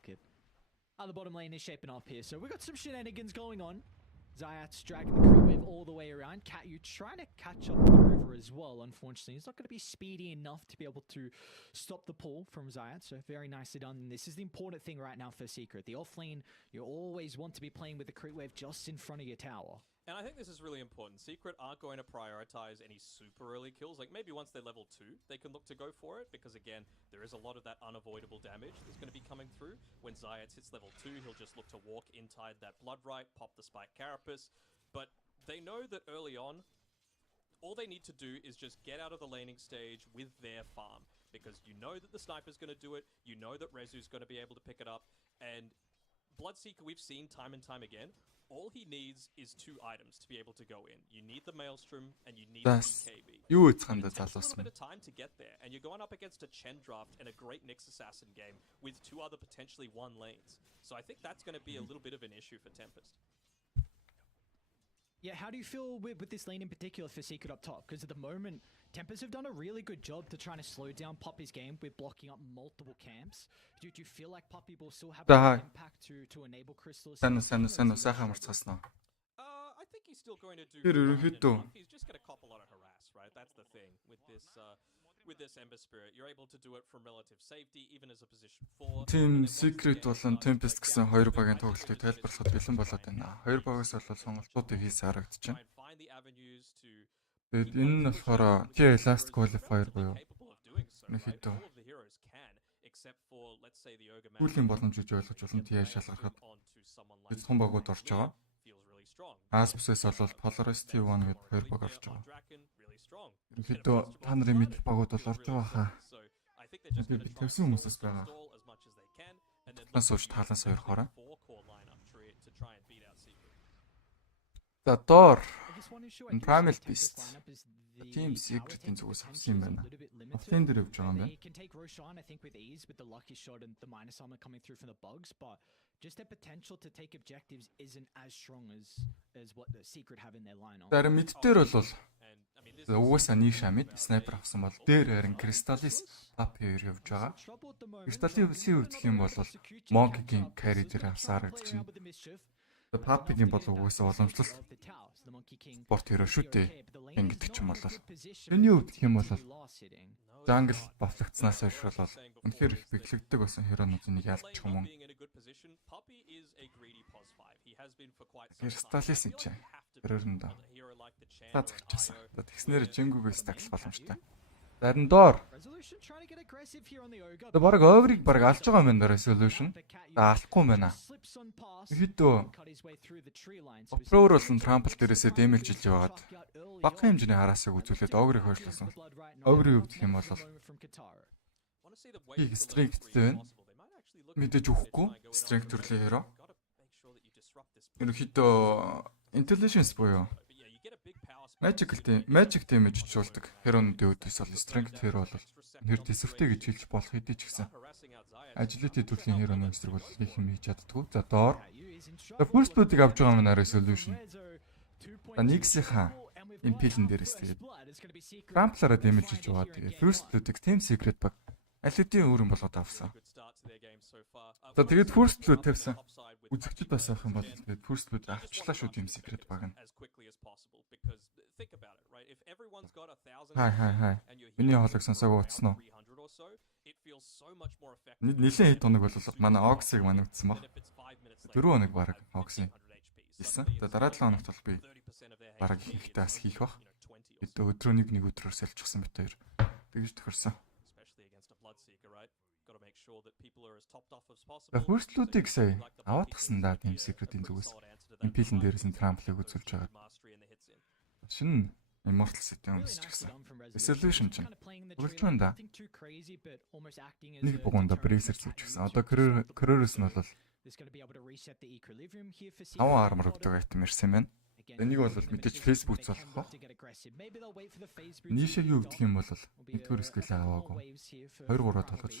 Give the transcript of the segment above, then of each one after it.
look at how the bottom lane is shaping up here. So we got some shenanigans going on. Zayat's dragging the crew wave all the way around. You trying to catch up the river as well, unfortunately. He's not going to be speedy enough to be able to stop the pull from Zayat, so very nicely done. And this is the important thing right now for Secret. The offlane, you always want to be playing with the crew wave just in front of your tower. And I think this is really important. Secret aren't going to prioritize any super early kills. Like maybe once they're level 2, they can look to go for it. Because again, there is a lot of that unavoidable damage that's going to be coming through. When Zayat hits level 2, he'll just look to walk inside that Blood Right, pop the Spike Carapace. But they know that early on, all they need to do is just get out of the laning stage with their farm. Because you know that the sniper's going to do it. You know that Rezu's going to be able to pick it up. And Bloodseeker, we've seen time and time again, all he needs is 2 items to be able to go in. You need the Maelstrom and you need the BKB. Юу It хийх takes a little bit of time to get there, and you're going up against a Chen draft and a great Nyx Assassin game with 2 other potentially 1 lanes. So I think that's going to be a little bit of an issue for Tempest. Yeah, how do you feel with this lane in particular for Secret up top? Because at the moment, Tempest have done a really good job to try to slow down Puppey's game with blocking up multiple camps. Do you feel like Puppey will still have an impact to enable Crystal? Сайхан марцгаасан уу? I think he's still going to do ерөнхийдөө he's just going to cop a lot of harass, right? That's the thing with this Ember Spirit. You're able to do it from relative safety even as a position 4. Team Secret болон Tempest гэсэн хоёр багийн тоглолтыг тайлбарлахад бэлэн болоод байна. Хоёр багаас бол сонголтуудыг хийсэн харагдчихэв. Тэгээд энэ нь болохоор last qualifier буюу нэхэдөө хүлийн боломжийг ойлгож олон TI шалгарахад бид том багууд орж байгаа. Аспсээс бол Polaris T1 гэдэг хоёр баг орж байгаа. Ерөнхийдөө та нарын мэдэх багууд бол орж байгаа хаа. Би тавьсан хүмүүсээс байгаа. Нас ууж таалаас хоёр хоороо. За доор Primal Beast Team Secret-ийн зүгээс авсан юм байна. Офлейн дээр явж байгаа юм байна. Just their potential to take objectives isn't as strong as what the Secret have in their lineup. Дараа мид дээр бол угаасаа нэг шамид снайпер авсан бол дээр харин Crystallis Puppey явж байгаа. Crystallis-ийн хувьд гэх юм бол Monkey-гийн carry дээр авсан харагдчихна. Puppey-гийн бол угаасаа уламжлалт спорт хиро шүү дээ. Ингэдэг ч юм бол. Эний хувьд гэх юм бол Jungle бофлогдсанаас хойш бол үнэхээр их бэглэгддэг байсан хиронуудын нэг ялчих юм. Crystallis юм чи. Өрөөрөнд. Та загчаасан. Тэгснээр Jingu-гээс таглах боломжтой. Зарим доор. Бараг оврыг бараг алж байгаа юм байна Resolution. Алахгүй юм байна. Хэдөө Uproar болон Trample дээрээсээ дэмэлжилж яваад багахан хэмжээний хараасыг үзүүлээд оврыг хойшлуулсан. Оврын хувьд гэх юм бол Strength-тэй байна. Мэдээж өгөхгүй Strength төрлийн hero. Ерөнхийдөө Intelligence буюу Magic damage жуулдаг hero-ны үүдээс бол Strength hero бол нэр төсөвтэй гэж хэлж болох хэдий ч гэсэн Agility төрлийн hero-ны эсрэг бол их юм хийж чаддгүй. За доор First Blood-ыг авч байгаа мань Resolution. Nyx-ийн Impel-н дээрээс тэгээд Trample-аараа дэмэлжилж байгаа. Тэгээд First Blood-ыг Team Secret баг алидийн өөрөн болгоод авсан. За тэгээд First Blood тавьсан. Үзэгчд бас авах юм бол тэгээд First Blood авчлаа шүү Team Secret баг нь. Хай. Миний хоолойг сонсоогүй утсан уу? Нилийн хэд хоног болов манай Ox-ыг манагдсан баг. 4 хоног баг Ox-ыг хийсэн. Тэгээд дараа 7 хоногт бол би бараг ихтэй бас хийх баг. Бид өдрөө нэг өдрөөр сэлчихсэн бит хоёр. Тэгж тохирсон. First Blood-ыг сая аваадгсан да Team Secret-ийн зүгээс. Impel-н дээрээс нь Trample-ыг үзүүлж байгаа. Шинэ Immortal City өмсч гисэн. Resolution чинь. Үлж байна да. Нэг бугуунда Bracer зүвч гисэн. Одоо Career-с нь бол 5 armor өгдөг item ирсэн байна. Энийг бол мэдээж Facebook болох. Нишэгийн өвдөх юм бол нэгдүгээр skill аваагүй. 2-3 толгож.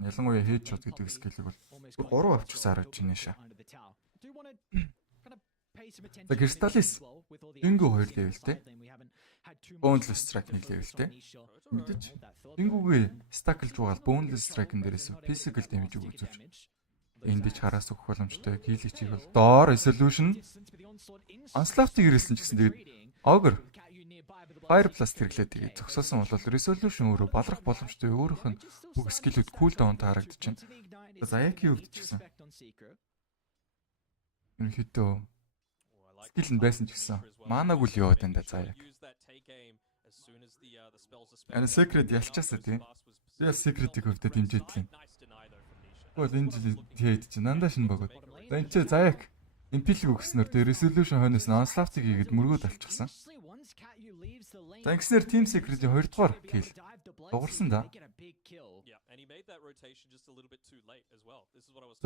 Ялангуяа headshot гэдэг skill-ийг бол 3 авчихсан харагдаж байна шээ. За Crystallis Jingu 2 levelтэй. Boneless Strike 1 levelтэй. Мэдээж Jingu-гийн stack-лж байгаа Boneless Strike-н дээрээс physical damage үзүүлж энд ч хараас өгөх боломжтой. Килич их бол доор resolution onslaught-ыг ирэлсэн ч гэсэн тэгээд ogre fire blast хэрэглээд тэгээд зогсоосон бол resolution өөрөө балрах боломжтой. Өөрийнх нь бүх скиллүүд cooldown таарагдчихна. Zayaki өвдөж гисэн. Ерөнхийдөө скилл нь байсан ч гэсэн манаг үл яваад энэ Zayak. Энэ secret ялчаасаа тийм. Тэгээ secret-ийг өвдөд хэмжээдлээ. Тэгвэл энэ жил тэгээд чи нандаа шин богод. За энэ чи Zayak импилэг өгснөр тэгээ resolution хойноос нь onslaught-ыг хийгээд мөргөөд алчихсан. За ингэснээр team secret-ийн 2 дугаар kill дуурсан да.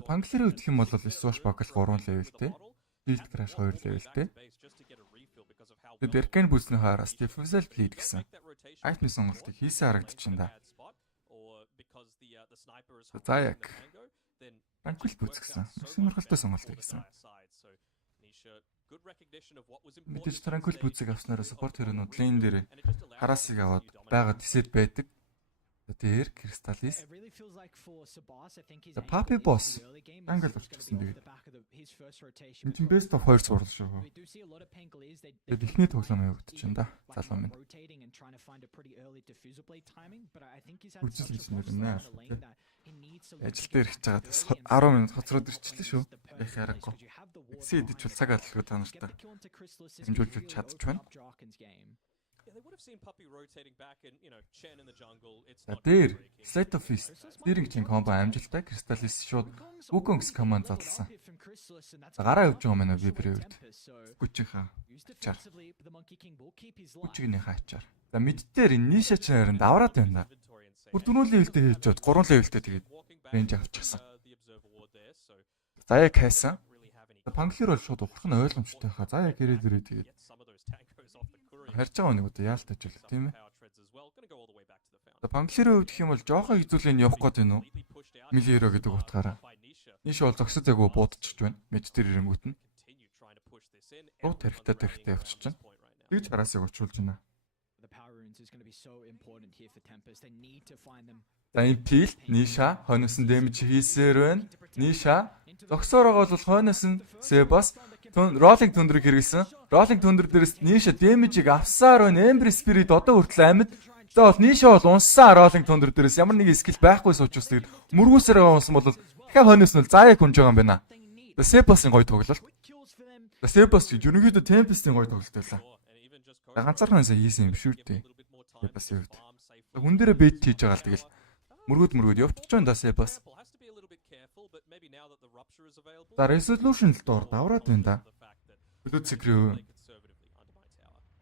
Панклерийн өвдөх юм бол Swash Buckle 3 levelтэй. Field Crash 2 levelтэй. Тэгээд Erkin бүүсний хаараас Diffusal Bleed гэсэн айтны сонголтыг хийсэн харагдчихээн да. Zayak Панклер бүүцгсэн. Сонирхолтой сонголт хийсэн. Мэдээж Tranquil бүүцэг авснараа support хөрөнүүд lane дээр хараасыг аваад байгаад тисэд байдаг. Тэр Crystallis. Puppey boss англ болчихсон тэгээд. Энд чинь best of 2 зурлал шүү. Тэгээд ихний тоглоом явагдчихээн да. Залуу минь. Үжил гэж нэрнэ. Ажил дээр хийж байгаа 10 минут хоцроод ирчихлээ шүү. Их яраггүй. Эсээ идэж бол цаг алхах та нартай. Хэмжүүлж чадчих байна. Дээр Slate of Fist steering chain combo амжилттай Crystallis шууд Wukong's command задлсан. Гараа явж байгаа мэнэ Viper-ийн үед. Гүчийнхаа ачаар. Гүчгийн хачаар. За мэддээр Nisha ч харин давраад байна. Бүр 4 levelтэй хийж чад 3 levelтэй тэгээд range авчихсан. Zayak хайсан. Панклер бол шууд ухрах нь ойлгомжтой хаа. Zayak ирээд ирээ тэгээд харж байгаа нэг удаа яалтаж байлаа тийм ээ. Панклерийн хувьд гэх юм бол жоохон хизүүлэн явах гээд байна уу? Милиеро гэдэг утгаараа. Нийш бол зогсож байгуу буудчихж байна. Мэд дээр ирэнгүүт нь. Руу тарихтаа явчихж байна. Тэгж хараасыг очуулж байна. За энэ пил Nisha хойноос нь дэмж хийсээр байна. Nisha зогсоороо бол хойноос нь Sebas Rolling Thunder хэрэгэлсэн. Rolling Thunder дээрээс Nisha дэмжийг авсаар байна. Ember Spirit одоо хүртэл амьд. За бол Nisha бол унссан Rolling Thunder дээрээс ямар нэг скил байхгүй суучвас тэгээд мөргүүсээр унсан бол дахиад хойноос нь Zayak хүнж байгаа юм байна. Sebas-ын гоё тоглолт. Sebas ч ерөнхийдөө Tempest-ийн гоё тоглолт байлаа. Ганцаархан хийсэн юм шүү дээ. Sebas-ийн хувьд. Хүн дээрээ бэт хийж байгаа л тэгэл мөргөд явчихж байна да Sebas. За resolution л доор давраад байна да. Blue Secret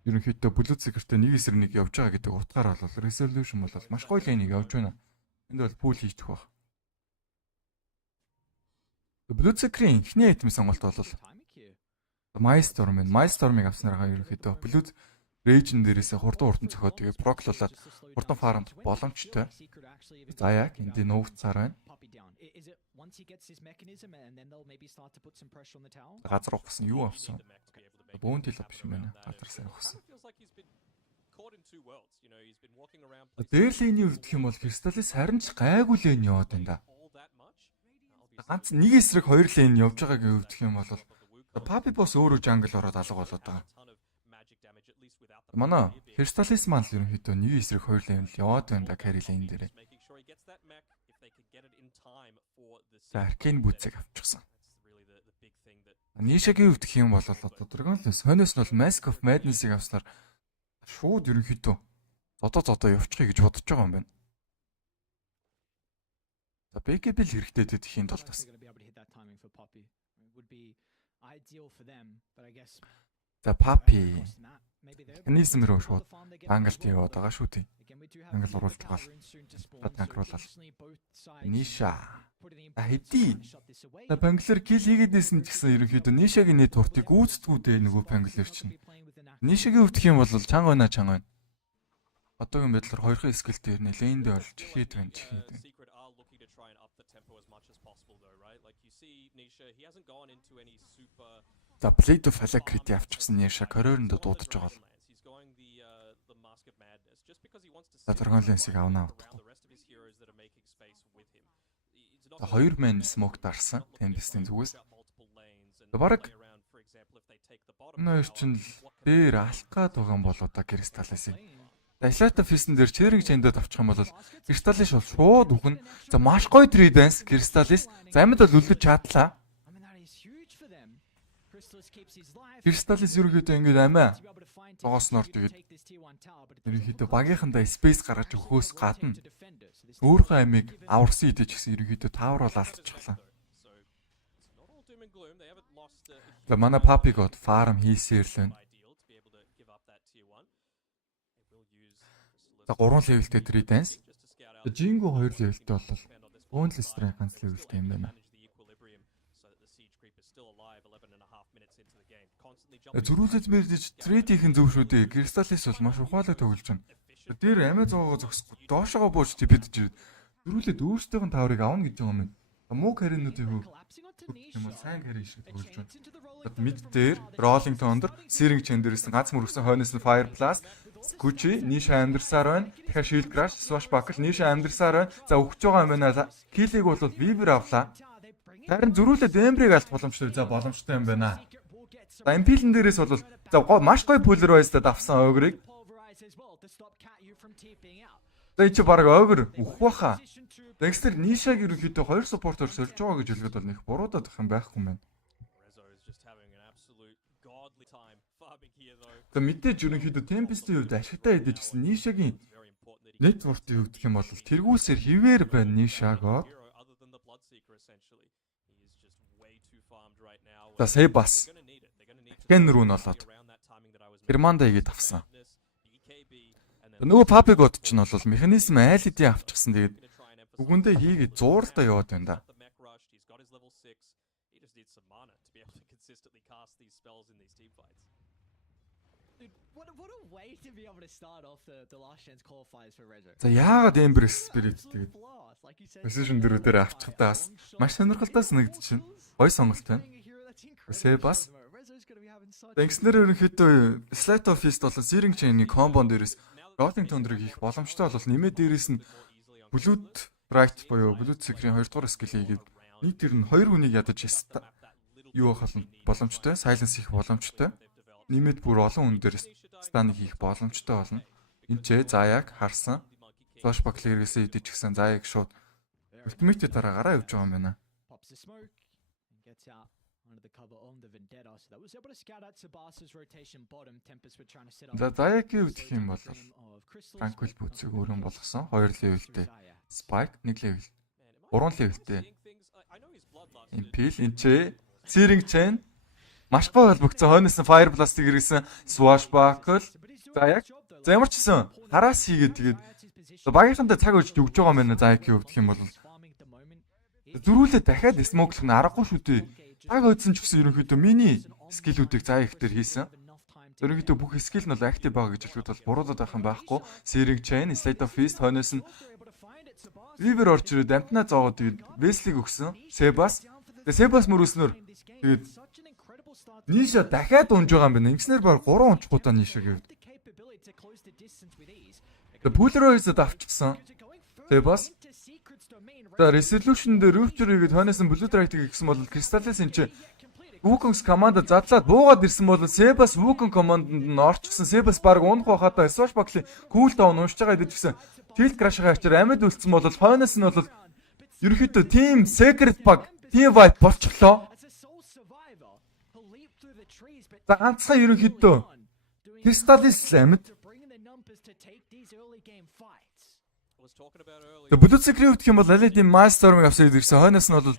ерөнхийдөө Blue Secret-тэй нэг эсрэг нэг явж байгаа гэдэг утгаар бол resolution бол маш гоё лэнийг явж байна. Энд бол пул хийчих бах. Blue Secret-ийн эхний айтмын сонголт бол Milestorm байна. Milestorm-ыг авснараа ерөнхийдөө Blue Region дээрээс хурдан цохоод тэгээ проклуулаад хурдан фармд боломжтой. Zayak энд нуугцаар байна. Газар ухсан юу авсан? Бөөнтэл биш юм байна. Газар сайн ухсан. Дээрлэний өвдөх юм бол Crystallis харин ч гайгүй лэн яваад байна да. Ганц нэг эсрэг 2 лэн явж байгаагийн өвдөх юм бол Puppey boss өөрөө jungle ороод алга болоод байгаа. Манай Crystallis маань л ерөнхийдөө нэг эсрэг 2 лэн яваад байна да carry lane дээр. За Erkin бүүцэг авчихсан. Nisha-гийн өвдөх юм бол одоо Dragonless хойноос нь бол Mask of Madness-ыг авснаар шууд ерөнхийдөө зодоо явчихъя гэж бодож байгаа юм байна. За BKB л хэрэгтэй тэхийн тулд бас. За Puppey механизм руу шууд англд яваад байгаа шүү дээ. Англ оруулж байгаа. Танкруулал. Nisha хэдий. Панклер кил хийгээдээс нь ч гэсэн ерөнхийдөө Nisha-гийн нийт туртыг гүйцэтгэв дээ нөгөө Панклер чинь. Nisha-гийн өвдөх юм бол чанга байна. Одоогийн байдлаар 2 скил дээр нэлээнд болж чихээд байна. За Blade of Alacrity авчихсан Nisha коридорнд дуудаж байгаа. За Dragonlance-ыг авнаа. 2 man smoke дарсан Tempest-ийн зүгээс. Бараг нөөш чинь дээр алах гад байгаа юм болоо да Crystal-ээс. Ялалт фистэн дээр чэрэг чэндэд авчих юм бол Crystal-иш бол шууд үхэн. За маш гоё 3 dance Crystal-ис. За амьд бол үлдэж чадлаа. Crystal-ис ерөөхдөө ингэж амиа зогоосноор тэгээд ерөөхдөө багийнхандаа space гаргаж өгөхөөс гадна өөрийнхөө амийг аварсан идэж гисэн ерөөхдөө тавар бол алдчихлаа. За манай Puppey гот фарм хийсээр л байна. За 3 левелтэй 3 dance. Jingo 2 левелтэй бол only strength ганц левелтэй юм байна. Зөрүүлж мэрдэж трейдийн зөв шүү дээ. Crystal-ис бол маш ухаалаг тоглож байна. Дээр амиа зоогоо зогсохгүй доошогоо бууж типэдэж ирээд зөрүүлээд өөрсдийнх нь таврыг авна гэж байгаа юм байна. Муу каринуудын хөв юм уу сайн карин шиг тоглож байна. Мид дээр rolling thunder, searing chain дээрээс ганц мөргсөн хойноос нь fire blast, Gucci, Nisha амьдсаар байна. Тэгэхээр shield crash, swashbuckle, Nisha амьдсаар байна. За өгч байгаа юм байна. Киллийг бол Weaver авлаа. Харин зөрүүлээд Ember-ийг алт боломжтой. За боломжтой юм байна. За Impel-эн дээрээс бол за маш гоё polarized авсан огрыг. За чи баг огр өөх баха. Тэгсээр Nisha-г ерөнхийдөө 2 supporter сольж байгаа гэж хэлгээд бол нэг буруудах юм байхгүй юм байна. За мэдээж ерөнхийдөө Tempest-ийн хувьд ашигтай хэдэж гисэн Nisha-гийн network-ийн хувьд гэх юм бол тэргүүлсээр хിവэр байна Nisha-гоо. За Sebas Ken рүү нь болоод Германда игээд авсан. Нөгөө Puppey гот ч нь бол механизм айл хэдийн авчихсан. Тэгээд бүгүндээ хийгээд зууралдаа яваад байна да. За яагаад Ember Spirit тэгээд position дөрүүдээр авчихдаа бас маш сонирхолтой санагдчихэв. Гой сонголт байна. Sebas Тэгснэр ерөнхийдөө Slate of Fist болон Searing Chain-ийн комбон дээрээс Rolling Thunder-ыг хийх боломжтой бол нэмээд дээрээс нь Blood Bright буюу Blood Secret-ийн 2 дугаар skill хийгээд нийт тэр нь 2 хүнийг ядаж юу авах боломжтой, Silence хийх боломжтой. Нэмээд бүр олон хүн дээрээс Stun хийх боломжтой болно. Энд ч Zayag харсан. Swashbuckle-ээс идэж гисэн Zayag шууд Ultimate дараа гараа явж байгаа юм байна. За Zayag-ийн хувьд гэх юм бол Tranquil Boots-ийг өөрөн болгосон 2 левелтэй Spike 1 левел 3 левелтэй Impel энчээ Searing Chain маш гой холбогдсон хойноос нь Fire Blast-ыг хэрэгсэн Swashbuckle Zayag за ямар ч гэсэн хараас хийгээд тэгээд багийнхандаа цаг өгч өгж байгаа юм байна Zayag-ийн хувьд гэх юм бол зөрүүлээ дахиад smoke-лох нь аргагүй шүү дээ. Цаг өдсөн ч гэсэн ерөнхийдөө миний скиллүүдийг Zayag дээр хийсэн. Ерөнхийдөө бүх скилл нь бол актив байгаа гэж хэлэхэд бол буруудаад байх юм байхгүй. Searing Chain, Slate of Fist хойноос нь Weaver орж ирээд амтнаа зоогоод тэгээд Wesley-г өгсөн. Sebas. Тэгээд Sebas мөрөөснөр тэгээд Nisha дахиад унж байгаа юм байна. Ингэснээр баг 3 унчихгуудаа Nisha гэв. Тэгээд Polarized авчихсан. Sebas. За resolution дээр rupture хийгээд хойноос нь blue drive-ыг гисэн бол Crystal-ис энэ чи Wukong's command задлаад буугаад ирсэн бол Sebas Wukong command-д нь орчихсон. Sebas баг унах байхадаа Swashbuckle cool down уншиж байгаа гэдэг чигсэн. Tilt crash-ага ачаар амьд үлдсэн бол хойноос нь бол ерөөхдөө team secret bug, team wipe болчихлоо. За ганцхан ерөөхдөө Crystal-ис амьд Blood Secret гэх юм бол LED Milestorm-ыг авсан ирсэн. Хойноос нь бол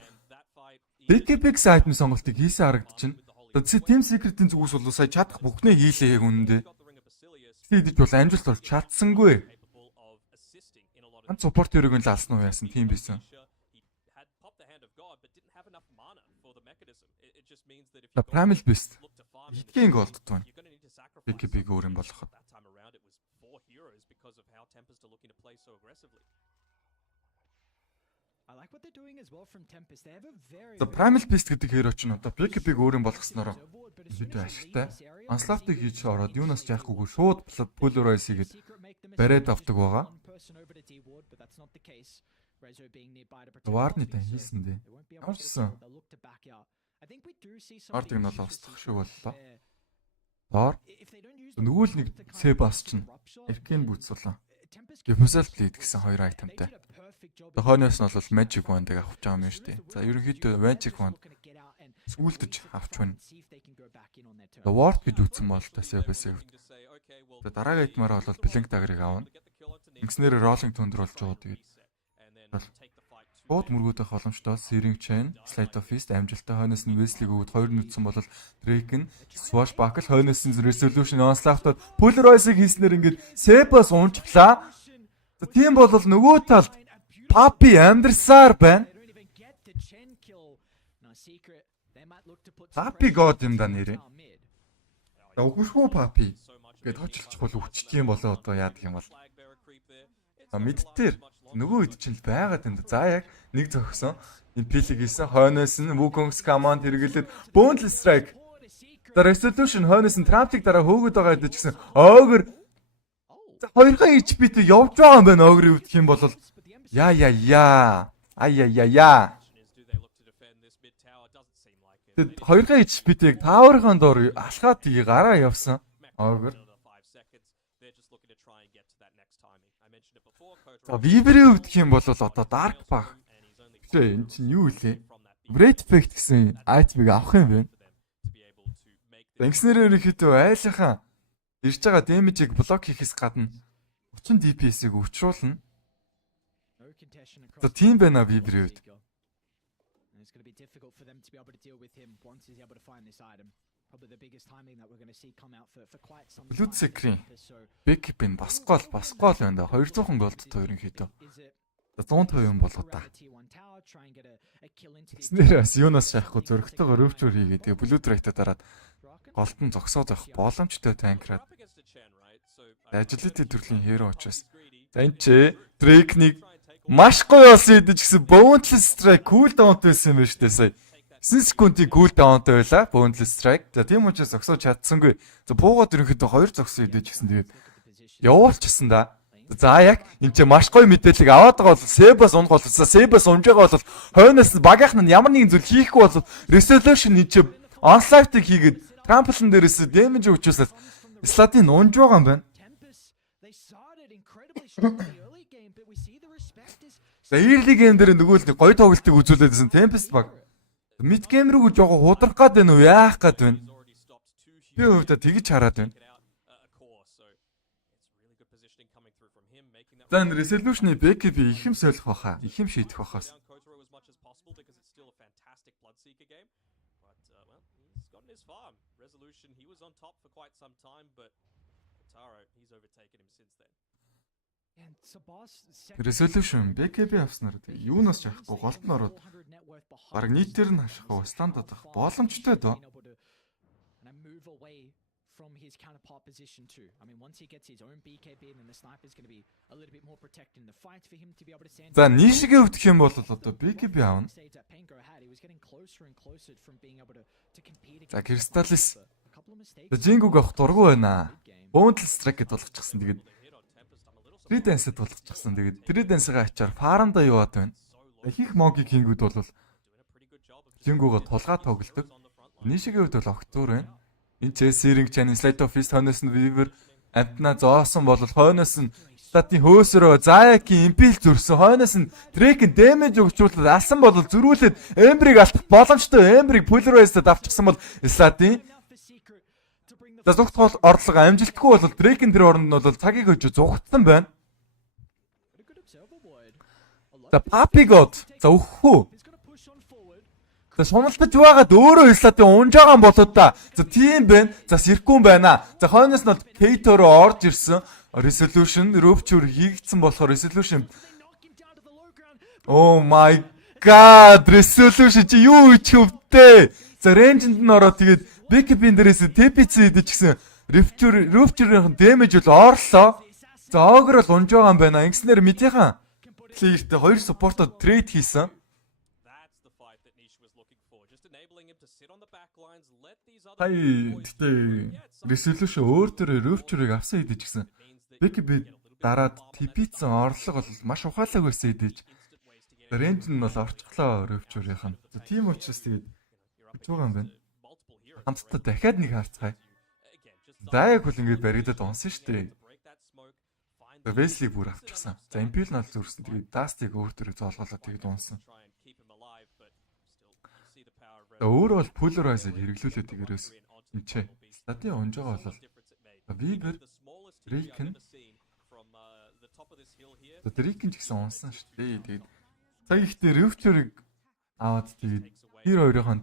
Big side-ны сонголтыг хийсэн харагдчихна. За Team Secret-ийн зүгээс бол сая чадах бүхнээ хийлээ яг үнэндээ. Тэгдэж бол амжилт бол чадсангүй. Ганц support өрөөг нь л алсан уу яасан тийм байсан. За Primal Beast хитгэн голд тун. Big өөр юм болгоход. За Primal Beast гэдэг хэр очно одоо Puppey өөр юм болгосноор хэд ашигтай. Onslaught-ыг хийж ороод юунаас яахгүйгээр шууд Polarized хийгээд бариад авдаг байгаа. Варны тань хийсэн дээ. Ямар ч гэсэн Ардыг нь бол устгах шиг боллоо. Доор нөгөө л нэг Себас чинь эрхийн бүцүүлэн. Tempest lead гэсэн хоёр айтемтай. Хойноос нь бол Magic Wand-ыг авч байгаа юм шүү дээ. За ерөнхийдөө Magic Wand сүулдэж авч байна. Ward гэж үүсэн бол та Sebas-ийг. За дараагийн айтмаараа бол Blink Dagger-ыг авна. Ингэснээр Rolling Thunder болж байгаа. Тэгээд бод мөргүүдэх боломжтой Searing Chain, Slate of Fist амжилттай хойноос нь Wesley-г өгд 2 нүдсэн бол Drake нь Swashbuckle хойноос нь Resolution Onslaught Polaroid-ыг хийснээр ингээд Sebas унжлаа. За тийм бол нөгөө талд Puppey амьдрсаар байна. Puppey God юм да нэрээ. За өгөхгүй Puppey гэд хочилчих бол өвччих юм болоо одоо яадаг юм бол. Мэдтээр нөгөө үед чинь л байгаад энэ. За яг нэг зогсон. Impel-ийг хийсэн. Хойноос нь Wukong's command хэрэглээд Bundle Strike. За Resolution хойноос нь Trap-ыг дараа хөөгд байгаа гэдэг чинь Ogre 2 HP-тэй явж байгаа юм байна. Ogre өвдөх юм бол яа. Тэгэд 2 HP-ийг Tower-ын доор алхаад тгий гараа явсан. Ogre. За Weaver-ийн өвдөх юм бол одоо Dark баг. Тэгээ энэ чинь юу вэ? Great Effect гэсэн item-ыг авах юм байна. Ингэснээр ерөнхийдөө айлынхаа ирж байгаа damage-ийг блок хийхээс гадна 30 DPS-ийг өвчруулна. За тийм байна Weaver-ийн өвд. Blood Secret Backup-ын бас гол байна да 200 голдтой ерөнхийдөө. За 100% юм болоо та. Тэснэр бас юунаас шахахгүй зөрөгтэйгээр өвчөр хийгээд тэгээ Blood Rate дараад голтон зогсоод байх боломжтой танкрад. Agility төрлийн hero учраас. За энэ ч Drake-ыг маш гоё болсон идэж гэсэн Bundle Strike cooldown-тай байсан юм байна шүү дээ сая. 9 секундын cooldown-тай байла Bundle Strike. За тийм учраас зогсоод чадсангүй. За буугаад ерөнхийдөө 2 зогсон идэж гэсэн тэгээд явуулчихсан да. За яг энэ ч маш гоё мэдээлэл аваад байгаа бол Sebas унах болсон. Sebas унж байгаа бол хойноос багийнх нь ямар нэгэн зүйл хийхгүй бол Resolution энэ ч Onslaught-ыг хийгээд Trampoline дээрээс damage өгчөөс Sladin унж байгаа юм байна. За early game дээр нөгөө л гоё тоглолтыг үзүүлээдсэн Tempest баг. Mid game рүү жоохон худрах гад байна уу? Яах гад байна? Би хувьдаа тэгж хараад байна. За энэ Resolution-ы Backup их юм солих баха. Их юм шийдэх бахаас. Resolution Backup авснаар юунаас ч авахгүй голд нь ороод баг нийтээр нь хаших стандартад авах боломжтой доо. From his counterpart position too. I mean, once he gets his own BKB, then the sniper is going to be a little bit more protected in the fight for him to be able to stand. За нийшгээ өвдөх юм бол одоо BKB аавна. За Crystallis. За Jingu-г авах дургу байна. Bundle Strike гэдээ болгочихсон. Тэгээд 3 dance-д болгочихсон. Тэгээд 3 dance-га ачаар farm-да яваад байна. Их Monkey King-уд бол Jingu-га тулгаа тоглодог. Нийшгээ өвд бол огтур байна. Энэ ч Searing Chain, Slate of Fist хойноос нь Weaver амтнаа зоосон бол хойноос нь статын хөөсрөө Zayaki Impel зөрсөн. Хойноос нь Drake damage өгчүүлээд алсан бол зөрүүлээд Ember-ыг алдах боломжтой. Ember-ыг Polaroid-д авчихсан бол статын за зүгт орлого амжилтгүй бол Drake-ийн тэр оронд нь бол цагийг өж зугтсан байна. За Puppey God за өгөхгүй. За шуналдаж байгаад өөрөө Slate унж байгаа юм болоо да. За тийм байна. За Sirkun байна. За хойноос нь Kato руу орж ирсэн. Resolution Rupture хийгдсэн болохоор Resolution. Oh my god, Resolution чи юу их хөвдөө. За range-д нь ороод тэгээд Backup-ийн дээрээс TPC идэж гисэн Rupture-ийн damage бол орлоо. За Ogre бол унж байгаа юм байна. Ингэснээр мэдийнхэн clear-тэй 2 support-од trade хийсэн. Хай тэгтээ Resolution өөр төрөө Rupture-ыг авсан идэж гисэн. Backup дараад TP-цэн орлого бол маш ухаалаг байсан идэж. Рейнж нь бол орчихлоо ревчурийнх нь. За тийм учраас тэгээд гэж байгаа юм байна. Хамтдаа дахиад нэг харцгаая. За яг хөл ингэж баригдаад унсан шүү дээ. Весли бүр авчихсан. За импил нь зүрсэн. Тэгээд Дастиг өөр төрөй зоолголоо тэгээд унсан. За өөрөө бол Pulverize-ыг хэрэглүүлээд тэгэрээс энэ стадийн унж байгаа бол Weaver, Erхийн. За Erхийн ч гэсэн унсан шүү дээ. Тэгээд цаг ихтэй Rupture-ыг аваад тэгээд тэр хоёрын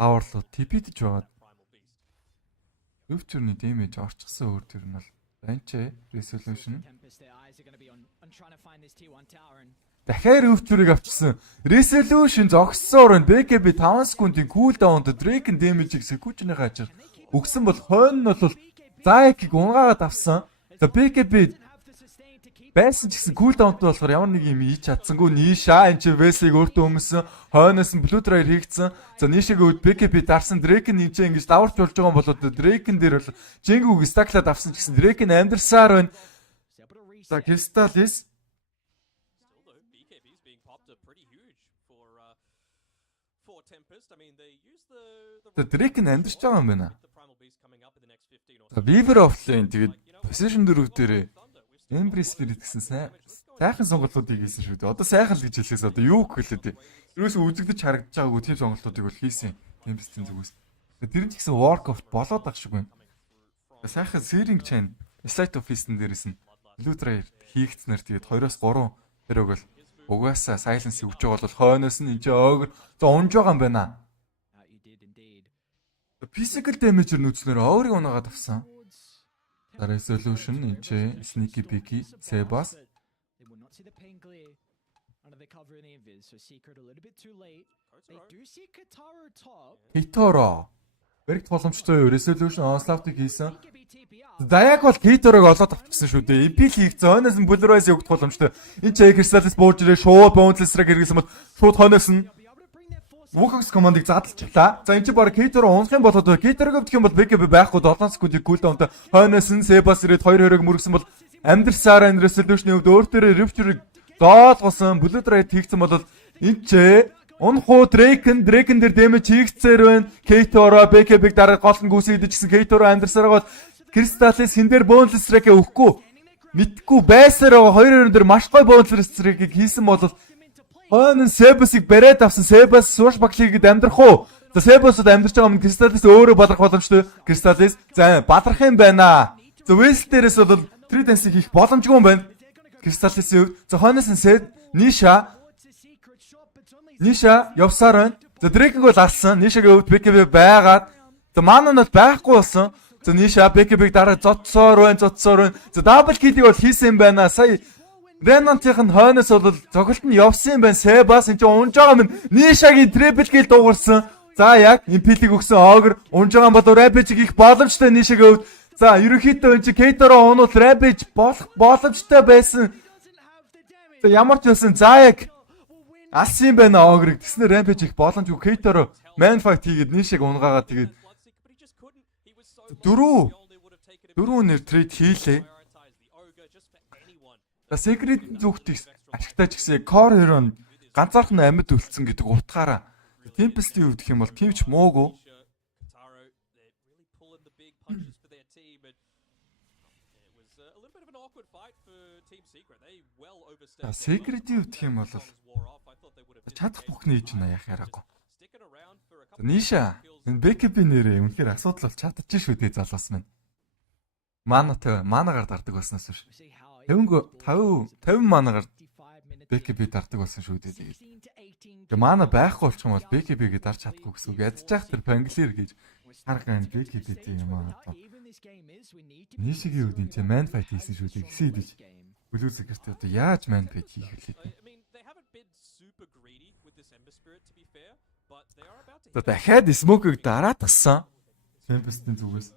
Power-луу TP-дж байгаа. Rupture-ны damage орчихсан өөр төр нь бол Banche Resolution. Дахиад Rupture-ыг авчихсан. Resolution зогссоор нь BKB 5 секундын cooldown-д Drake-ийн damage-ийг секундны хажаар өгсөн бол хойно нь бол Zayak-ыг унгаагаад авсан. За BKB байсан ч гэсэн cooldown-д болохоор ямар нэг юм хийж чадсангүй. Ниша энэ чи Wesley-г өөртөө өмсөн. Хойноос нь Blue Dryer хийгдсэн. За Нишагийн үед BKB дарсан Drake- нь энэ ч ингэж даварч болж байгаа юм болоод Drake-н дээр бол Jingu-г стаклаад авсан ч гэсэн Drake-н амьдсаар байна. За Crystallis Drake-н амьдч байгаа юм байна. За Weaver off-лайн тэгээд position 4 дээрээ Embrace Spirit гэсэн сайхан сонголтуудыг хийсэн шүү дээ. Одоо сайхан л гэж хэлээс одоо юу гэхэлээ. Юусэн үзэгдэж харагдаж байгаагүй тийм сонголтуудыг бол хийсэн. Tempest-ийн зүгээс. Тэр нь ч гэсэн work of болоод ах шиг байна. Сайхан Searing Chain, Slide Office-н дээрээс нь Blue Dryer хийгдснээр тэгээд 2-3 тэрэг бол угаасаа silence өгч байгаа бол хойноос нь энэ огр за унж байгаа юм байна. Physical damage-ээр нүцнээр огрыг унаагаад авсан. За Resolution энэ Sneaky Peaky Sebas Kitoro Берэгт боломжтой юу? Resolution onslaught-ыг хийсэн. Zayak бол Kitorog олоод авчихсан шүү дээ. Impel хийгдсэн. Хойноос нь Pulverize өгөх боломжтой. Энэ ч Crystallis бууж ирээ шууд Boundless-ыг хэрэглэсэн бол шууд хойноос нь Wukong's command-ыг задлчихлаа. За энэ чи баг Kitoro унах юм болоод Kitorog гэх юм бол BKB байхгүй 7 секундын cooldown-тай хойноос нь Sebas ирээд 2 хөрөг мөргсөн бол амьдрсаар энэ Resolution-ийн хувьд өөр төрөө Rupture-ыг доолгосон Blue Dryer хийгдсэн бол энэ ч унхуу Drake-н дээр damage хийгцээр байна. Kitoro BKB-г дараа гол нь гүйсэйдэж гисэн Kitoro амьдрсаар бол Crystallis хин дээр Boundless-ыг өгөхгүй мэдхгүй байсаар байгаа 2-2 дээр маш гой Boundless-ыг хийсэн бол хойно Sebas-ыг бариад авсан. Sebas сууш баглыгэд амьдрах уу? За Sebas-д амьдрч байгаа юм Crystallis өөрөө баларх боломжтой. Crystallis за баларх юм байна. За West дээрээс бол 3 dance-ийг хийх боломжгүй юм байна. Crystallis-ийн хувьд за хойноос нь Ниша явсаар байна. За Drake-г бол алсан. Нишагийн хувьд BKB байгаад за Mana нь бол байхгүй болсон. За Ниша BKB-г дараа зодсоор байна. За double kill-ийг бол хийсэн юм байна. Сая Renant-ийн хойноос бол цогцолт нь явсан юм байна. Sebas энэ ч унж байгаа юм. Нишагийн triple kill дуугарсан. За яг Impel-ийг өгсөн Ogre унж байгаа юм бол Rampage-ийг их боломжтой Нишагийн хувьд. За ерөнхийдөө энэ чи Kitoro унуул Rampage болох боломжтой байсан. За ямар ч байсан Zayak алсан юм байна Ogre-г. Тэснэ Rampage их боломжгүй Kitoro man fight хийгээд Нишаг унгаагаад тэгээд дөрөв нэр трейд хийлээ. За Secret зүгтийг ашигтаач гэсэн Core Hero нь ганцаархан амьд үлдсэн гэдэг утгаараа Tempest-ийн хувьд гэх юм бол тийм ч муугүй. За Secret-ийн хувьд гэх юм бол чадах бүхний хийж байна яах яриагүй. Ниша энэ BKB нэрээ үнэхээр асуудал бол чадчих шүү дээ залуус минь. Манагаар дардаг болсноос биш. 50 манагаар BKB дардаг болсон шүү дээ. Тэгээ мана байхгүй болчих юм бол BKB-г дарж чадахгүй гэсэн үг. Ядчих тэр Pangolier гэж харган BKB тийм юм аа. Нишигийн үед энэ man fight хийсэн шүү дээ. Гисэн идэж. Бүлүүсэг гэртээ одоо яаж man fight хийх вэ? За дахиад Smoke-ыг дараа тассан. Tempest-ийн зүгээс.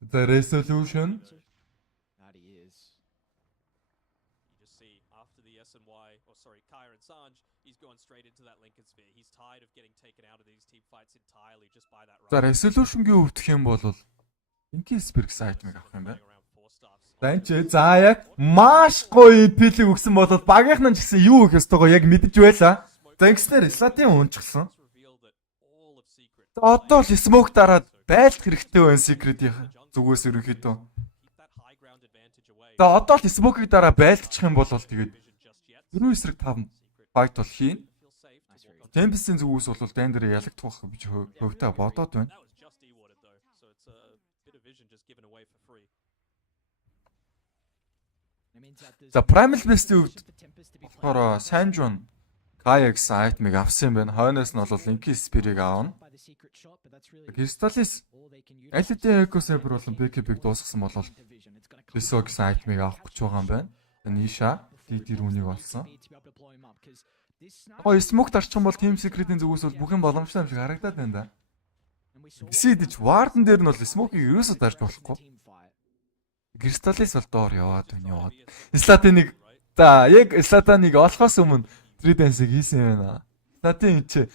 The Resolution. За resolution-гийн өвдөх юм бол ингийн спирк сайтмыг авах юм байна. За энэ ч за яг маш гоё пилиг өгсөн бол багийнхан ч гэсэн юу их өстөгөө яг мэдэж байлаа. За ингэснээр слатын унчсан. Одоо л smoke дараад байлт хэрэгтэй байна secret-ийн зүгээс ерөнхийдөө. За одоо л smoke-ийг дараа байлтчих юм бол тэгээд 4 эсрэг 5 fight бол хийн. Tempest-ийн зүгээс бол дайн дээр ялагдах байх гэж хөвтөө бодоод байна. За Primal Beast-ийн хувьд болохоор Sanjon Kaya гэсэн айтмыг авсан юм байна. Хойноос нь бол Linky Spear-ыг аавна. Crystallis Alien Echo Saber болон PKB-г дуусгасан бол Beso гэсэн айтмыг авах гэж байгаа юм байна. Nisha DD рүүнийг олсон. Ой smoke дарчих юм бол Team Secret-ийн зүгээс бол бүх юм боломжтой юм шиг харагдаад байна да. Бисэдэж Warden дээр нь бол smoke-ийг ерөөсөө дарж болохгүй. Crystallis бол доор яваад байна. Slatin-ыг за яг Slatin-ыг олохоос өмнө 3 dance-ийг хийсэн юм байна. Slatin чи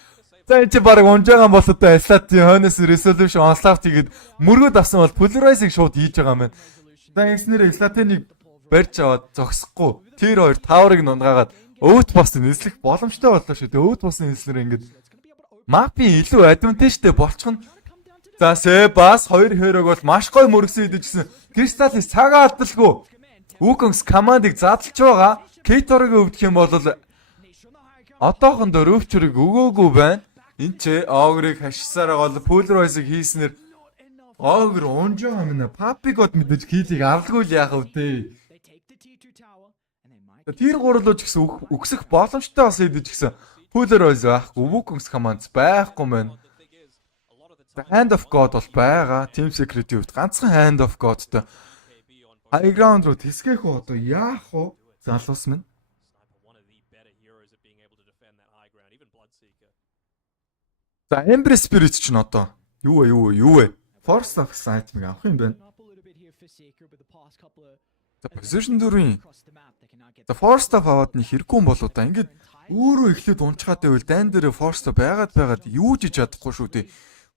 за энэ чи баг унж байгаа юм бол одоо Slatin хойноос resolution onslaught хийгээд мөргөд авсан бол polarize-ыг шууд хийж байгаа юм байна. За ингэснээр Slatin-ыг барьж аваад зогсохгүй. Тэр хоёр tower-ыг нунгаагаад өвд бос нислэх боломжтой боллоо шүү дээ. Өвд бос нислэр ингээд map-ийн илүү advantageтэй болчихно. За Себас 2 хөрөг бол маш гой мөргсөн идэж гисэн. Crystallis цагаа алдалгүй. Wukong's command-ыг задлж байгаа. K-торыг өвдөх юм бол одоохондоо өвчрийг өгөөгүй байна. Энд ч Ogre-ыг хашсараа гол polarize-ыг хийснээр Ogre унж байгаа юм нэ. Puppey-год мэдээж хийлийг авалгүй л яах вэ дээ. Тэр гурлууч гэсэн өгсөх боломжтой бас идэж гисэн. Polarize байхгүй. Wukong's command байхгүй мэн. Hand of God бол байгаа. Team Secret-ийн хувьд ганцхан Hand of God-тэй high ground руу тэсгэх үү одоо яах вэ? Залуус минь. За Embrace Spirit ч н одоо юу вэ? Force of Sight-ыг авах юм байна. За position 4-ийн за Force of аваад нэг хэрэггүй юм болоо да. Ингээд өөрөө эхлээд унчгаад байвал дайн дээр Force of байгаад юу ч хийж чадахгүй шүү дээ.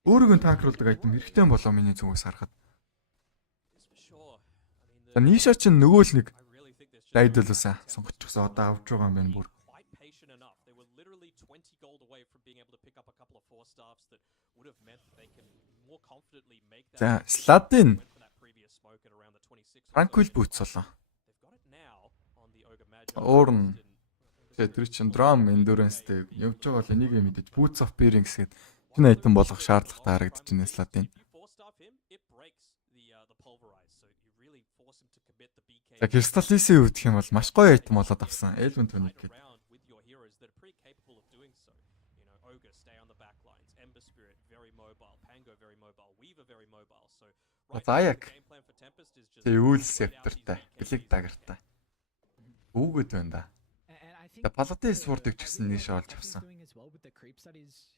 Өөрийгөө танкруулдаг айтем хэрэгтэй болоо миний зүгээс харахад. За Nisha ч нөгөө л нэг дайдалсан сонгочихсон одоо авч байгаа юм байна бүр. За Sladin Tranquil Boots болоо. Орн тэр чин drum endurance-тэй явж байгаа бол энийг мэдээж Boots of Bearings гэдэг энэ айтем болгох шаардлагатай харагдаж байна Sladin. За Crystallis-ийн хувьд гэх юм бол маш гоё айтем болоод авсан. Elven Tonic гэдэг. Заяак. Тэгвэл септертай, блэг дагартай. Үүгэд байна да. За Paladin Sword-ыг ч гэсэн нийш олж авсан.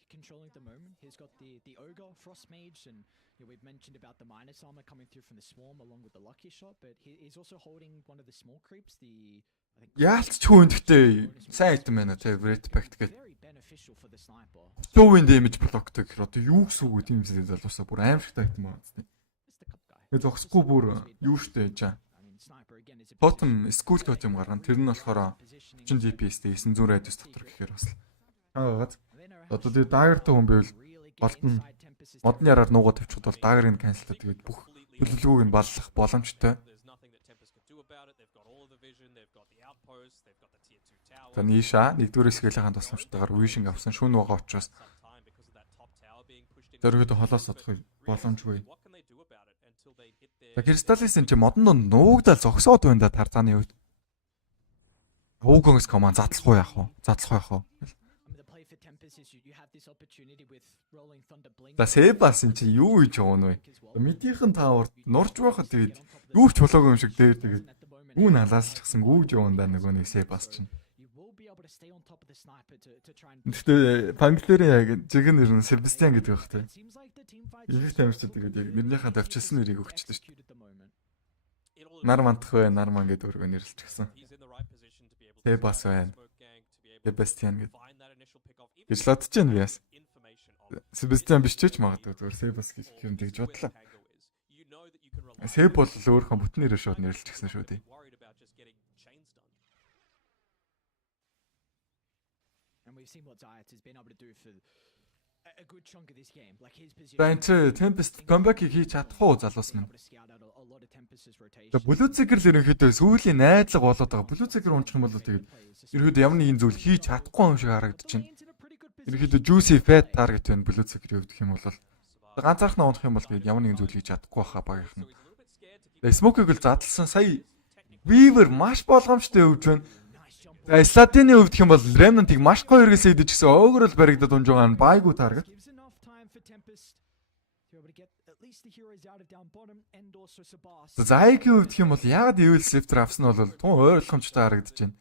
Controlling the moment. He's got the ogre, frost mage, and we've mentioned about the minus armor coming through from the swarm along with the lucky shot, but he's also holding one of the small creeps. The Ялалт ч хүн гэхдээ сайн айтем байна те Great Pact гэдэг. Two-win damage block-тэй гэхээр одоо юу гэсэн үг тийм зүйл залуусаа бүр аимшигтай айтем байна тийм. Тэгээ зогсохгүй бүр юу штэ яа. Totem school totem гаргана. Тэр нь болохоор 30 DPS-тэй 900 радиус дотор гэхээр бас хаагаад одоо тэгээ дагgerтай хүн байвал голд нь модны яраар нуугаад тавьчиход бол дагgerыг канселтай тэгээд бүх төлөвлөгөөг нь баллах боломжтой. За Nisha нэгдүгээр скелийн тусламжтайгаар vision авсан шүүн байгаа учраас зөргөд холоос содох боломжгүй. За Crystallis энэ ч модон донд нуугдал зогсоод байна да Тарзаны үед. Wukong's command задлахгүй яах вэ? Задлахгүй яах вэ? За Себас энэ чи юу хийж байгаа вэ? Мэдийнхэн таавар нурж байхад тэгээд юу ч болоогүй юм шиг дээр тэгээд үүн халаалчихсан гүүж явандаа нөгөө нэг Себас чинь. Гэхдээ Панглерийн яг жигэн нэр нь Себастьян гэдэг байх тийм. Их тамирчид тэгээд яг нэрнийхээ давчилсан нэрийг өгчлээ шүү дээ. Нар мандах бай, нар ман гэдэг өргөө нэрлэлчихсэн. Себас байна. Себастьян гэдэг. гэж лодож байна би яс. Себастьян биш ч гэж магадгүй зүгээр Себас гэх юм тэгж бодлоо. Себ бол өөрийнхөө бүтнээрээ шууд нэрлэлчихсэн шүү дээ. Бэнч Tempest comeback-ийг хийж чадах уу залуус минь. Тэгээ Блүцэгэр л ерөнхийдөө сүүлийн найдлага болоод байгаа. Блүцэгэр унчих юм бол тэгээд ерөнхийдөө ямар нэгэн зүйл хийж чадахгүй юм шиг харагдаж байна. Ерөнхийдөө juicy fat target байна Блүцэгэр өвдөх юм бол ганцаархнаа унах юм бол тэгээд ямар нэгэн зүйл хийж чадахгүй байхаа багийнх нь. Тэгээ Smoke-ыг л задлсан. Сая Weaver маш болгоомжтой өвж байна. Тэгээ Slatine өвдөх юм бол Remnant-ыг маш гоё хэрэгсээ идэж гисэн өөгөр л баригдаад унж байгаа нь байгуу таргет. Зайгийн өвдөх юм бол яагаад Evil Sifter авсан нь бол тун ойлгомжтой харагдаж байна.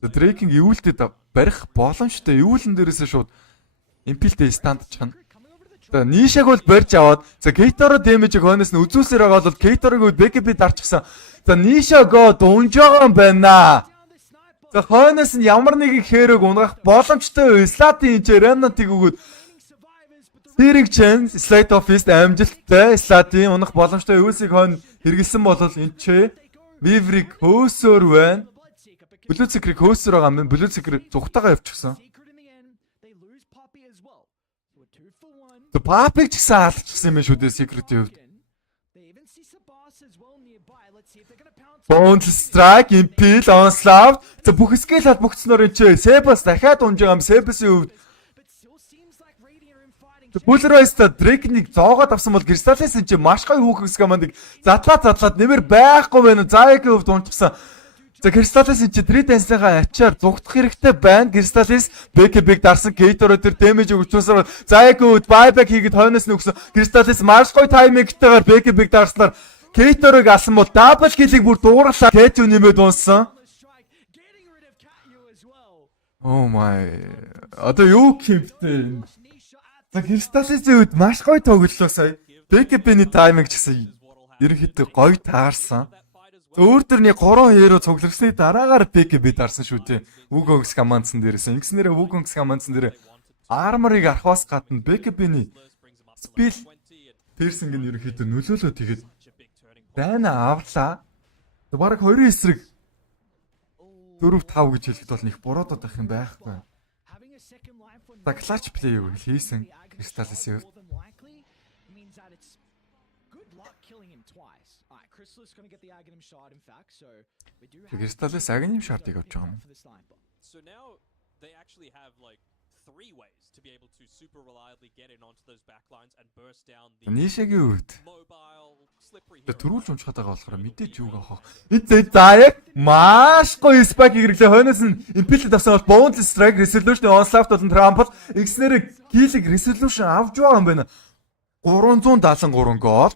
Drake-ing Evil-тэй барих боломжтой. Evil-эн дээрээсээ шууд Impel-тэй стандчихна. За Нишаг бол барьж аваад за Gator-о damage-ийг хойноос нь үзүүлсээр байгаа бол Gator-ыг BKB дарчихсан. За Нишаго дунж байгаа юм байна. За хойноос нь ямар нэгэн хэрэг унгах боломжтой Slatine энэ Remnant-ыг өгөөд Тэрэг чин Slate Office амжилттай Slatine унах боломжтой Evil-ийг хойно хэрэгэлсэн бол энэ ч Weaver-ыг хөөсөөр байна. Блүцэгрийг хөөсөөр байгаа юм. Блүцэгэр зүгтаага явчихсан. Puppey ч гэсэн алдчихсан юм шүү дээ secret-ийн хувьд. Bounce strike, impel, onslaught. За бүх skill холбогдсноор энэ ч Sebas дахиад унж байгаа юм. Sebas-ийн хувьд Pulverize-та Drake-ийг зоогоод авсан бол Crystallis энэ ч маш гоё хүүхэн скамандыг задлаад нэмэр байхгүй байна. Zaya-гийн хувьд унчихсан. За Crystallis энэ ч 3 dance-ийнхаа ачаар зүгтах хэрэгтэй байна. Crystallis BKB-г дарсан Gator-оор тэр damage өгчөөсөр Zaya-гийн хувьд buyback хийгээд хойноос нь өгсөн. Crystallis маш гоё таймингтэйгээр BKB-г дарснаар Gator-ыг алсан бол double kill-ийг бүр дууралаа. Catch нэмээд унсан. Oh my. Одоо юу хэмтэй. За Crystallis-ийн үед маш гоё тоглолоо сая. BKB-ний тайминг ч гэсэн ерөнхийдөө гоё таарсан. Өөр төрний 3 хээрөө цугларсны дараагаар BKB дарсан шүү дээ. Wukong's command-сан дээрээс. Ингэснээрээ Wukong's command-сан дээр armor-ыг арахаас гадна BKB-ний spell piercing-ийг ерөнхийдөө нөлөөлөө тэгээд дайна авлаа. Бараг 2 эсрэг 4-5 гэж хэлэхэд бол нэг буруудаад байх юм байхгүй. За clutch play-ийг хийсэн Crystallis-ийн хувьд. Crystallis агним шартыг авч байгаа юм. So now they actually have like 3 ways to be able to super reliably get in onto those backlines and burst down the Нишагийн үед mobile slippery. төрүүлж унчаад байгаа болохоор мэдээж юу гахах. Энэ заяг маш гоё spike хэрэглээ. Хойноос нь impel тавсан бол bounce strike resolution onslaught болон trample x-нэр kill resolution авч байгаа юм байна. 373 гол.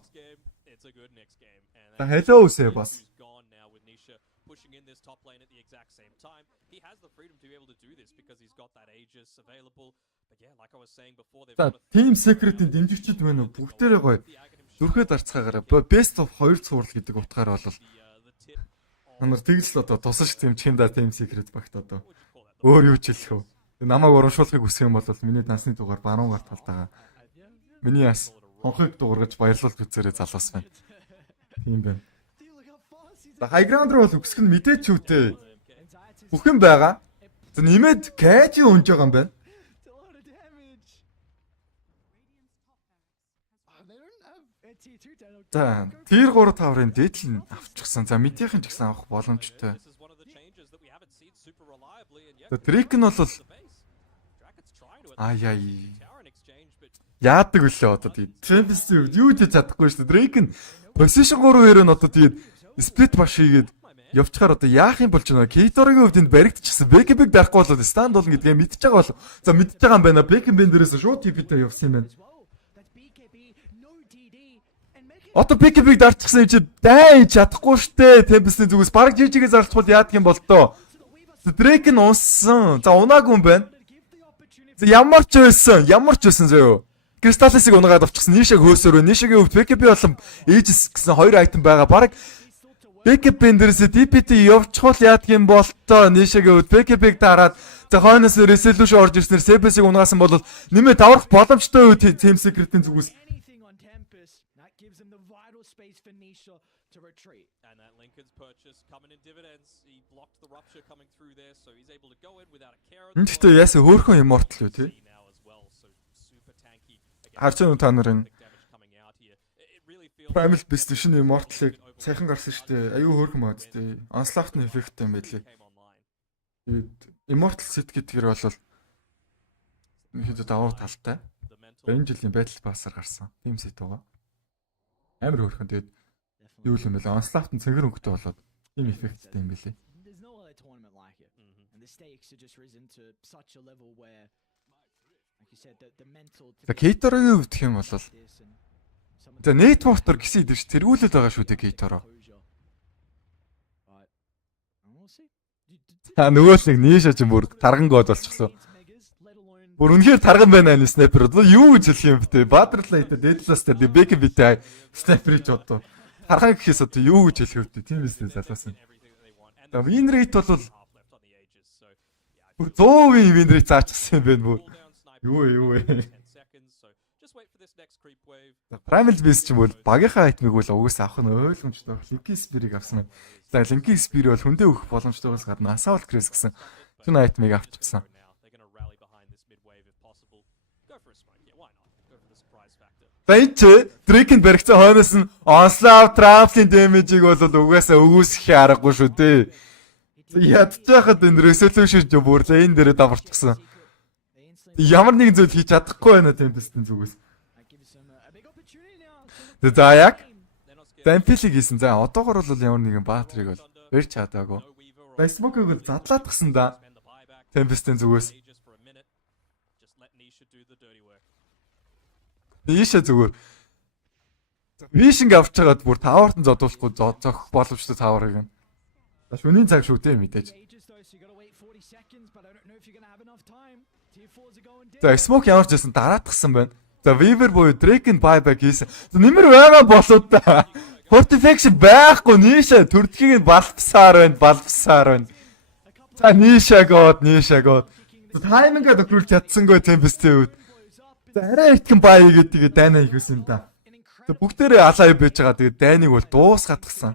За hello Sebas. Pushing in this top lane at the exact same time. He has the freedom to be able to do this because he's got that Aegis available. But yeah, like I was saying before, they've За team secret-ийн дэмжигчд байна уу? Бүгдээрээ гоё. Зүрхээ дарцгаагаараа best of 2 цуврал гэдэг утгаар бол намар тэгс л одоо тусаж team чинда team secret багт одоо өөр юу ч хэлэх үү. Намайг урамшуулахыг хүсэх юм бол миний дансны дугаар баруун гарт талдаа. Миний яс хонхыг дуургаж баярлалт үзээрэй залуус байна. Тийм байна. За high ground руу бол өксөх нь мэдээч үүтэй. Бүх юм байгаа. За нэмээд catch унж байгаа юм байна. За tier 3 таврын дээдл нь авчихсан. За мэдийнхэн ч гэсэн авах боломжтой. За Drake нь бол ай яадаг үлээ одоо тийм Tempest юу ч чадахгүй шүү дээ. Drake нь position 3 хэрэг нь одоо тийм split баш хийгээд явчихаар одоо яах юм болж байна. Gator-гийн хувьд энд баригдчихсан. BKB-г дарахгүй болоод stand болно гэдгээ мэдчихэж байгаа бол. За мэдчихэж байгаа юм байна. BKB-н дээрээс шууд TP-тэй явсан юм байна. Одоо BKB-г дарчихсан юм чи дай чадахгүй штэ. Tempest-ийн зүгээс баг GG-гээ зарлахгүй яадаг юм бол тоо. Drake нь унссан. За унаагүй юм байна. За ямар ч байсан зөө. Crystallis-ыг унаагаад авчихсан. Нишаг хөөсөөрөө. Нишагийн хувьд BKB болон Aegis гэсэн 2 item байгаа. Бараг BKB-н дээрээс DPT явчихвал яадаг юм бол тоо. Нишагийн хувьд BKB-г дараад За хойноос resolution орж ирснээр CPS-ийг унагаасан бол нэмээ даврах боломжтой үе Team Secret-ийн зүгээс. Anything on Tempest, that gives him the vital space for Nisha to retreat. And that Lincoln's purchase coming in dividends. He blocked the rupture coming through there, so he's able to go in without a care. Энд гэхдээ яасан хөөрхөн immortal үү тий? Харж байгаа та нарын Primal Beast шин immortal-ыг сайхан гарсан шүү дээ. Аюу хөөрхөн мод тий. Onslaught-ны эффекттэй юм байлээ. Immortal set гэдгээр бол хэд давуу талтай. Энэ жилийн Battle Pass-аар гарсан. Team set байгаа. Амар хөөрхөн тэгээд юу юм бэ? Onslaught нь цэнгэр өнгөтэй болоод team effect-тэй юм байлээ. За Кейторогийн хувьд гэх юм бол за network-тор гисэн идэж тэргүүлээд байгаа шүү дээ Кейтороо. Нөгөө л нэг нийшаа ч бүр тарган гоод болчихлоо. Бүр үнэхээр тарган байна энэ снайпер. Юу гэж хэлэх юм бэ те? Батерлайт Deadlast дээр Becky битэй снайперч одоо. Тарган гэхээс одоо юу гэж хэлэх вэ? Тийм эстэй залуусан. За win rate бол бүр 100% win rate заачихсан юм байна бүр. Юу вэ? Primal Beast ч юм бол багийнхаа айтмыг бол угсаа авах нь ойлгомжтой. Linky Spear-ыг авсан. За Linky Spear бол хүндээ өгөх боломжтойгоос гадна Assault Crest гэсэн түн айтмыг авчихсан. За энэ ч Drake-ийн баригцсан хойноос нь Onslaught Trampling damage-ийг бол угаасаа өгөөсөх аргагүй шүү дээ. Ядчихад энэ resolution ч бүр энэ дээрээ даварчихсан. Ямар нэгэн зүйл хийж чадахгүй байна Tempest-ийн зүгээс. За яг Tempest-ийг хийсэн. За одоогор бол ямар нэгэн баатрыг бол барьж чадаагүй. За Smoke-ыг бол задлаад гсэн да. Tempest-ийн зүгээс. Ийшээ зүгээр. Vision авч чагаад бүр таварт нь зодуулахгүй зогсох боломжтой таварыг нь. За шөнийн цаг шүү дээ мэдээж. За Smoke ямар ч байсан дараатгсан байна. За Weaver буюу Drake-ийн buyback хийсэн. Нэмэр байгаа болоод та. Fortification байхгүй нийшээ төрдгийг нь балбсаар байна. За нийшээ гоод. Тайминга тохируулж чадсангүй Tempest-ийн үед. За арай ихтгэн buy хийгээд тэгээ дайнаа хийсэн да. За бүгдээрээ алаа байж байгаа тэгээ дайныг бол дуусгатгсан.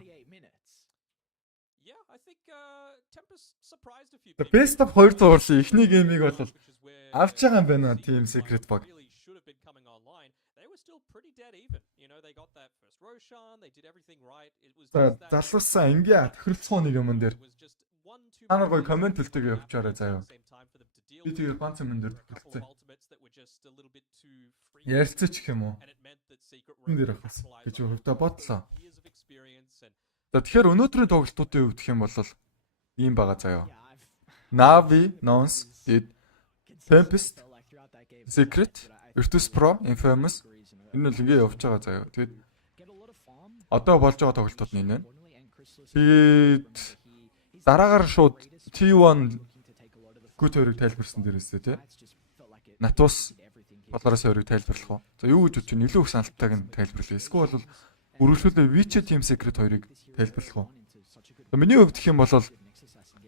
The best of 2 зурлын эхний геймийг бол авч байгаа юм байна Team Secret баг. Залуусаа ингээ тохиролцоо нэг юм дээр. Та нар гоё комент хэлтэйг явуулчаарай заяа. Би тэгээ ганц юм дээр тохиролцоо. Ярилцаач гэх юм уу? Энэ дээр авах гэж хувьдаа бодлоо. За тэгэхээр өнөөдрийн тоглолтуудын хувьд гэх юм бол ийм байгаа заяа. Navi, Nonce, Tempest, Secret, Virtus Pro, Infamous энэ л ингээ явж байгаа заяа. Тэгээд одоо болж байгаа тоглолтууд нь энэ. Тэгээд дараагаар шууд T1 гүт хоёрыг тайлбарсан дээрээсээ тий. Natus болороос хоёрыг тайлбарлах уу? За юу гэж бодчих вэ? Илүү их саналтайг нь тайлбарлая. Эсвэл бол үргэлжлүүлээ Witch Team Secret хоёрыг тайлбарлах уу? За миний хувьд гэх юм бол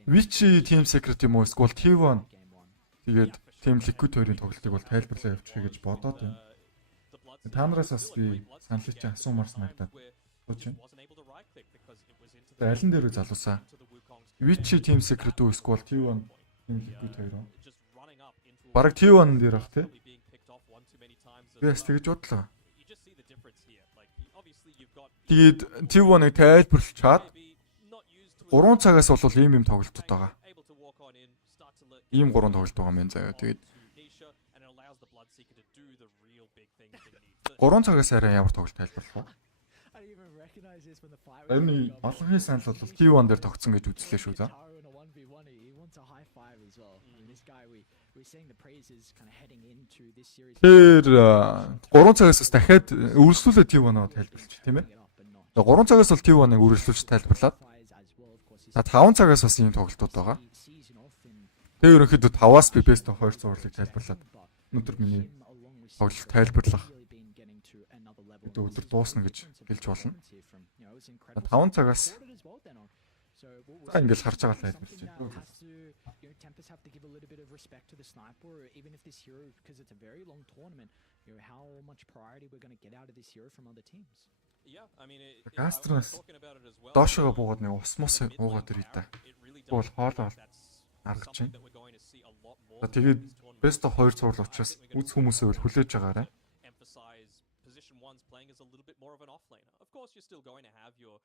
Witch Team Secret юм уу? Эсвэл T1 тэгээд Team Liquid хоёрын тоглолтыг бол тайлбарлаа явуучих гэж бодоод байна. Та нараас бас би саналыг чинь асуумаар санагдаад байна. За алин дээр залуусаа. Witch Team Secret үү? Эсвэл T1 Team Liquid хоёр уу? Бараг T1 дээр бах тий. Би бас тэгж бодлоо. Тэгээд T1-ыг тайлбарлаж чад 3 цагаас бол ийм тоглолтууд байгаа. Ийм 3 тоглолт байгаа юм заяа. Тэгээд 3 цагаас арай ямар тоглолт тайлбарлах вэ? Энэ олонхын санал бол T1 дээр тогтсон гэж үзлээ шүү за. Тэр 3 цагаас бас дахиад үргэлжлүүлээ T1-аа тайлбарлаж тийм ээ. За 3 цагаас бол T1-ыг үргэлжлүүлж тайлбарлаад. За 5 цагаас бас ийм тоглолтууд байгаа. Тэгээ ерөнхийдөө 5-аас би best of 2 зурлыг тайлбарлаад өнөөдөр миний тоглолт тайлбарлах өдөр дуусна гэж хэлж болно. 5 цагаас за ингээл харж байгаа тайлбарлаж байна. Tempest have to give a little bit of respect to the sniper, or even if this hero, because it's a very long tournament, how much priority we're going to get out of this hero from other teams. Yeah, I mean, Гастрнаас talking about it as well. доошоо буугаад нэг усмус уугаад ирээ та. Бол хоолоо аргаж чинь. За тэгээд best of 2 цуврал учраас үз хүмүүсээ бол хүлээж байгаарай. Position 1's playing as a little bit more of an offlaner. Of course, you're still going to have your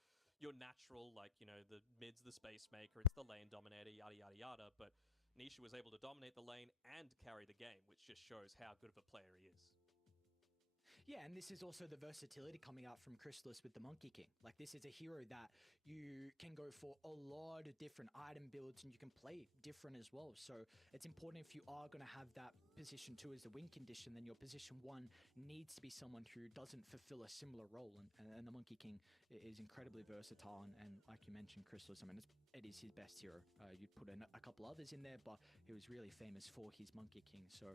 natural, like, you know, the mid's the space maker, it's the lane dominator, yada yada yada, but Nisha was able to dominate the lane and carry the game, which just shows how good of a player he is. Yeah, and this is also the versatility coming out from Chrysalis with the Monkey King. Like, this is a hero that you can go for a lot of different item builds and you can play different as well. So it's important if you are going to have that position 2 as the win condition, then your position 1 needs to be someone who doesn't fulfill a similar role. And the Monkey King is incredibly versatile. And like you mentioned, Chrysalis, I mean, it is his best hero. You'd put a couple others in there, but he was really famous for his Monkey King. So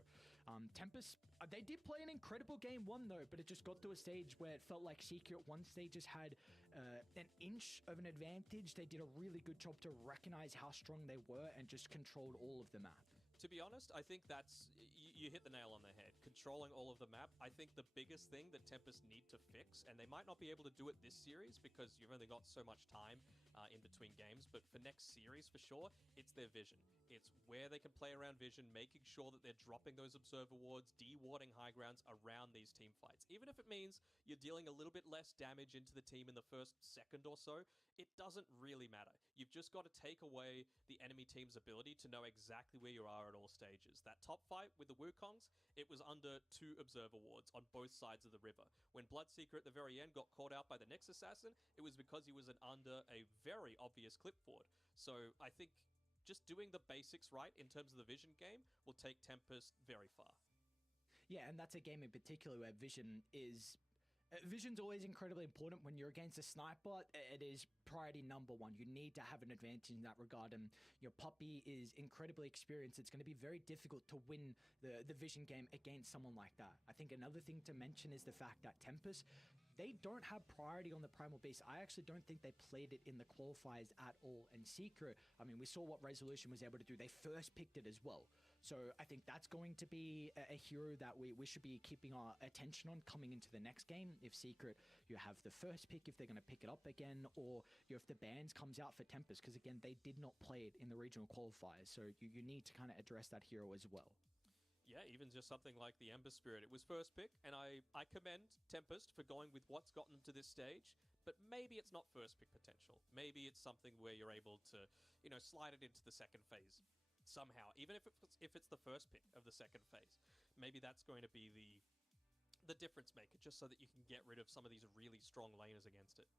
Tempest, they did play an incredible game 1 though, but it just got to a stage where it felt like Secret once they just had an inch of an advantage. They did a really good job to recognize how strong they were and just controlled all of the map. To be honest, I think that's, you hit the nail on the head. Controlling all of the map, I think the biggest thing that Tempest need to fix, and they might not be able to do it this series because you've only got so much time in between games, but for next series for sure, it's their vision. It's where they can play around vision, making sure that they're dropping those observer wards, de-warding high grounds around these team fights. Even if it means you're dealing a little bit less damage into the team in the first second or so, it doesn't really matter. You've just got to take away the enemy team's ability to know exactly where you are at all stages. That top fight with the Wukongs, it was under 2 observer wards on both sides of the river. When Bloodseeker at the very end got caught out by the next assassin, it was because he was under a very obvious clipboard. So I think just doing the basics right in terms of the vision game will take Tempest very far. Yeah, and that's a game in particular where vision's always incredibly important. When you're against a sniper, it is priority number 1. You need to have an advantage in that regard, and your Puppey is incredibly experienced. It's going to be very difficult to win the vision game against someone like that. I think another thing to mention is the fact that Tempest, they don't have priority on the Primal Beast. I actually don't think they played it in the qualifiers at all. And Secret, I mean, we saw what Resolution was able to do. They first picked it as well. So I think that's going to be a hero that we should be keeping our attention on coming into the next game. If Secret, you have the first pick, if they're going to pick it up again, or if the bans comes out for Tempest, because again, they did not play it in the regional qualifiers. So you need to kind of address that hero as well. Yeah, even just something like the Ember Spirit. It was first pick, and I commend Tempest for going with what's gotten them to this stage, but maybe it's not first pick potential. Maybe it's something where you're able to, you know, slide it into the second phase somehow, even if it's the first pick of the second phase. Maybe that's going to be the difference maker, just so that you can get rid of some of these really strong laners against it.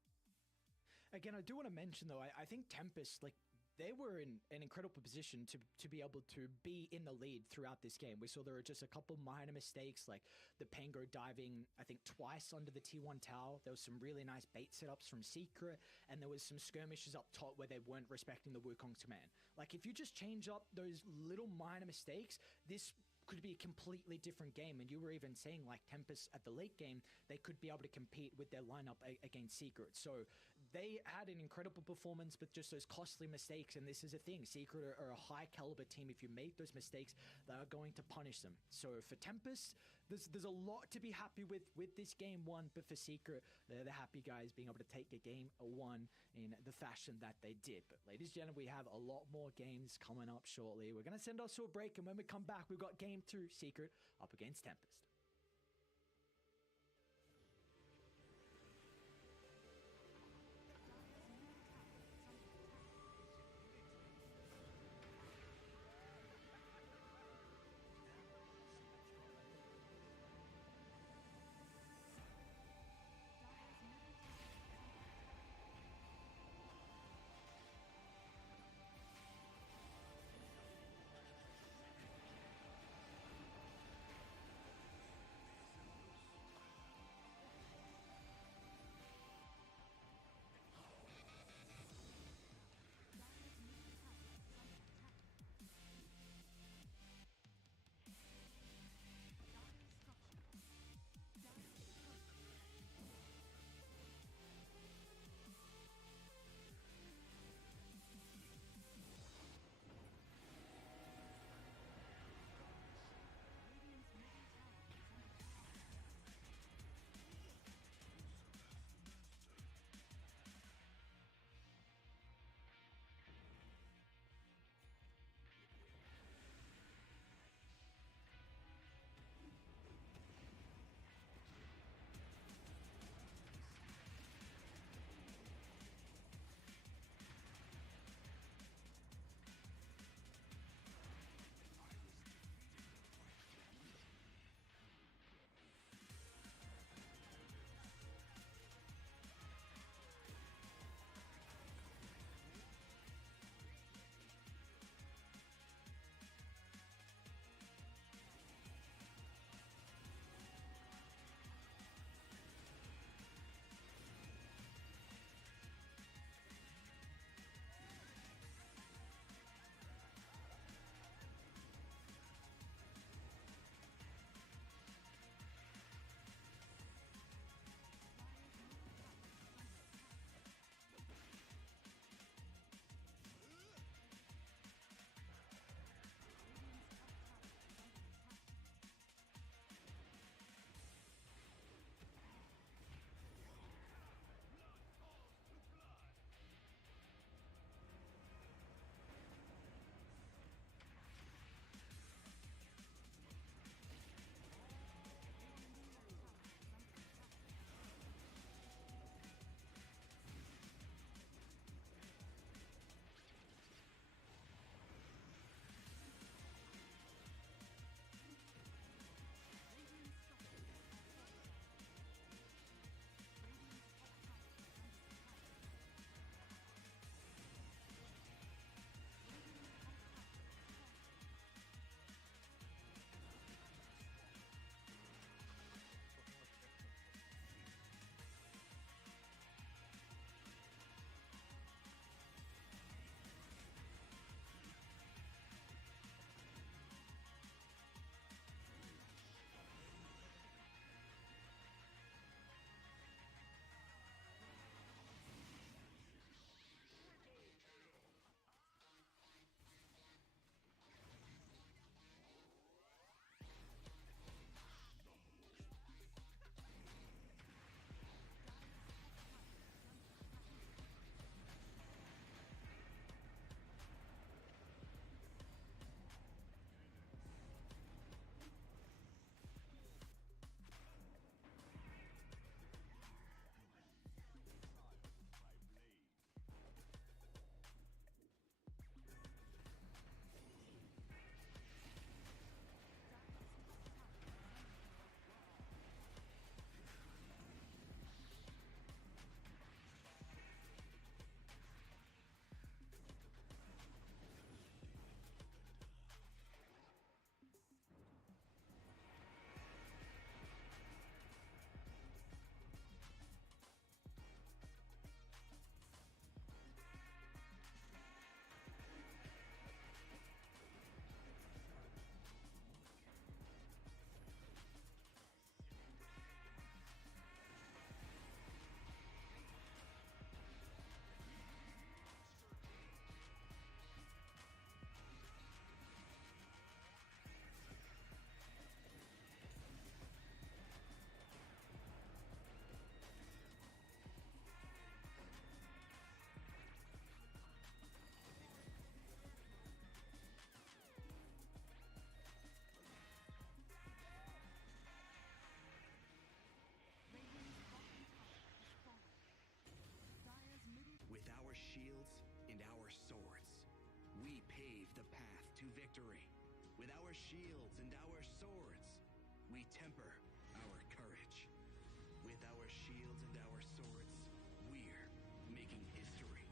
Again, I do want to mention, though, I think Tempest, like, they were in an incredible position to be able to be in the lead throughout this game. We saw there were just a couple minor mistakes, like the Pango diving, I think, twice under the T1 tower. There was some really nice bait setups from Secret, and there was some skirmishes up top where they weren't respecting the Wukong's command. Like, if you just change up those little minor mistakes, this could be a completely different game. And you were even saying, like, Tempest at the late game, they could be able to compete with their lineup against Secret. So they had an incredible performance, but just those costly mistakes. And this is a thing. Secret are a high caliber team. If you make those mistakes, they are going to punish them. So for Tempest, there's a lot to be happy with this game 1, but for Secret, they're the happy guys being able to take a game 1 in the fashion that they did. But ladies and gentlemen, we have a lot more games coming up shortly. We're going to send us to a break, and when we come back, we've got game 2, Secret up against Tempest. the path to victory. With our shields and our swords, we temper our courage. With our shields and our swords, we're making history.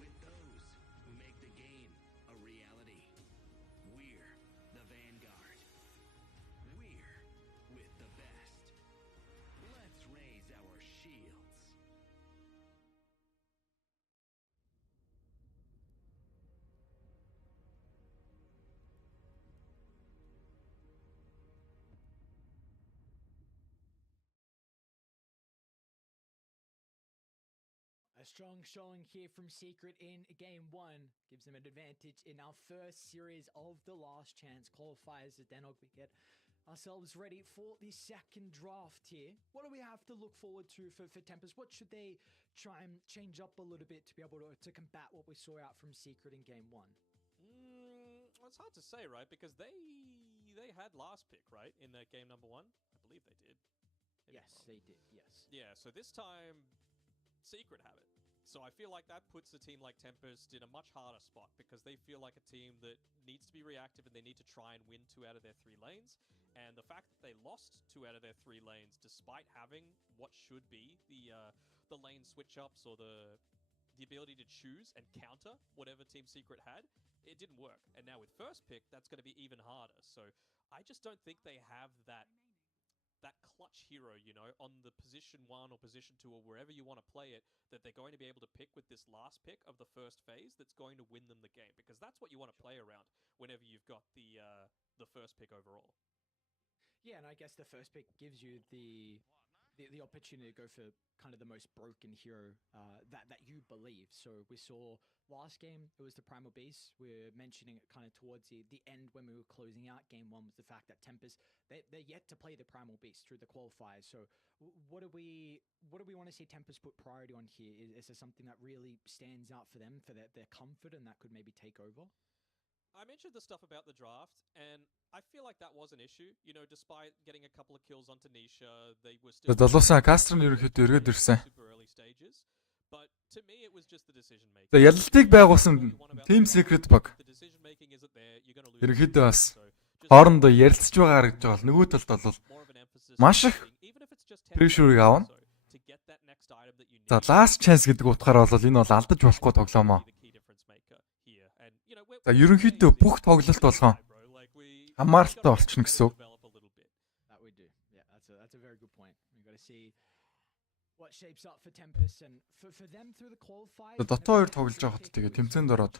With those who make the game a reality, we're the vanguard. We're with the best. Let's raise our shields. A strong showing here from Secret in game one gives them an advantage in our first series of the last chance qualifiers. Then we get ourselves ready for the second draft here. What do we have to look forward to for Tempest? What should they try and change up a little bit to be able to combat what we saw out from Secret in game one? Well, it's hard to say, right? Because they had last pick, right, in that game number one. I believe they did. Yes, they did. Yes. Yeah. So this time, Secret have it. So I feel like that puts a team like Tempest in a much harder spot because they feel like a team that needs to be reactive and they need to try and win 2 out of their 3 lanes. And the fact that they lost 2 out of their 3 lanes, despite having what should be the lane switch ups or the ability to choose and counter whatever Team Secret had, it didn't work. And now with first pick, that's going to be even harder. So I just don't think they have that clutch hero, you know, on the position 1 or position 2 or wherever you want to play it, that they're going to be able to pick with this last pick of the first phase that's going to win them the game, because that's what you want to play around whenever you've got the first pick overall. Yeah, and I guess the first pick gives you the opportunity to go for kind of the most broken hero that you believe. So we saw last game, it was the Primal Beast. We're mentioning it kind of towards the end when we were closing out game one, was the fact that Tempest, they're yet to play the Primal Beast through the qualifiers. So what do we want to see Tempest put priority on here? Is there something that really stands out for them, for their comfort, and that could maybe take over? I mentioned the stuff about the draft, and I feel like that was an issue. You know, despite getting a couple of kills onto Nisha, they were still Долуусан Кастр нь ерөнхийдөө эргээд ирсэн. super early stages. But to me it was just the decision making. За ялалтыг байгуулсан Team Secret баг. Ерөнхийдөө бас хоорондоо ярилцж байгаа харагдж байгаа бол нөгөө талд бол маш их pressure-ыг авна. За last chance гэдэг утгаараа бол энэ бол алдаж болохгүй тоглоом аа. За ерөнхийдөө бүх тоглолт болгоо хамааралтай болчихно гэсэн үг. Дотоо 2 тоглож байхад тэгээ тэмцээнд ороод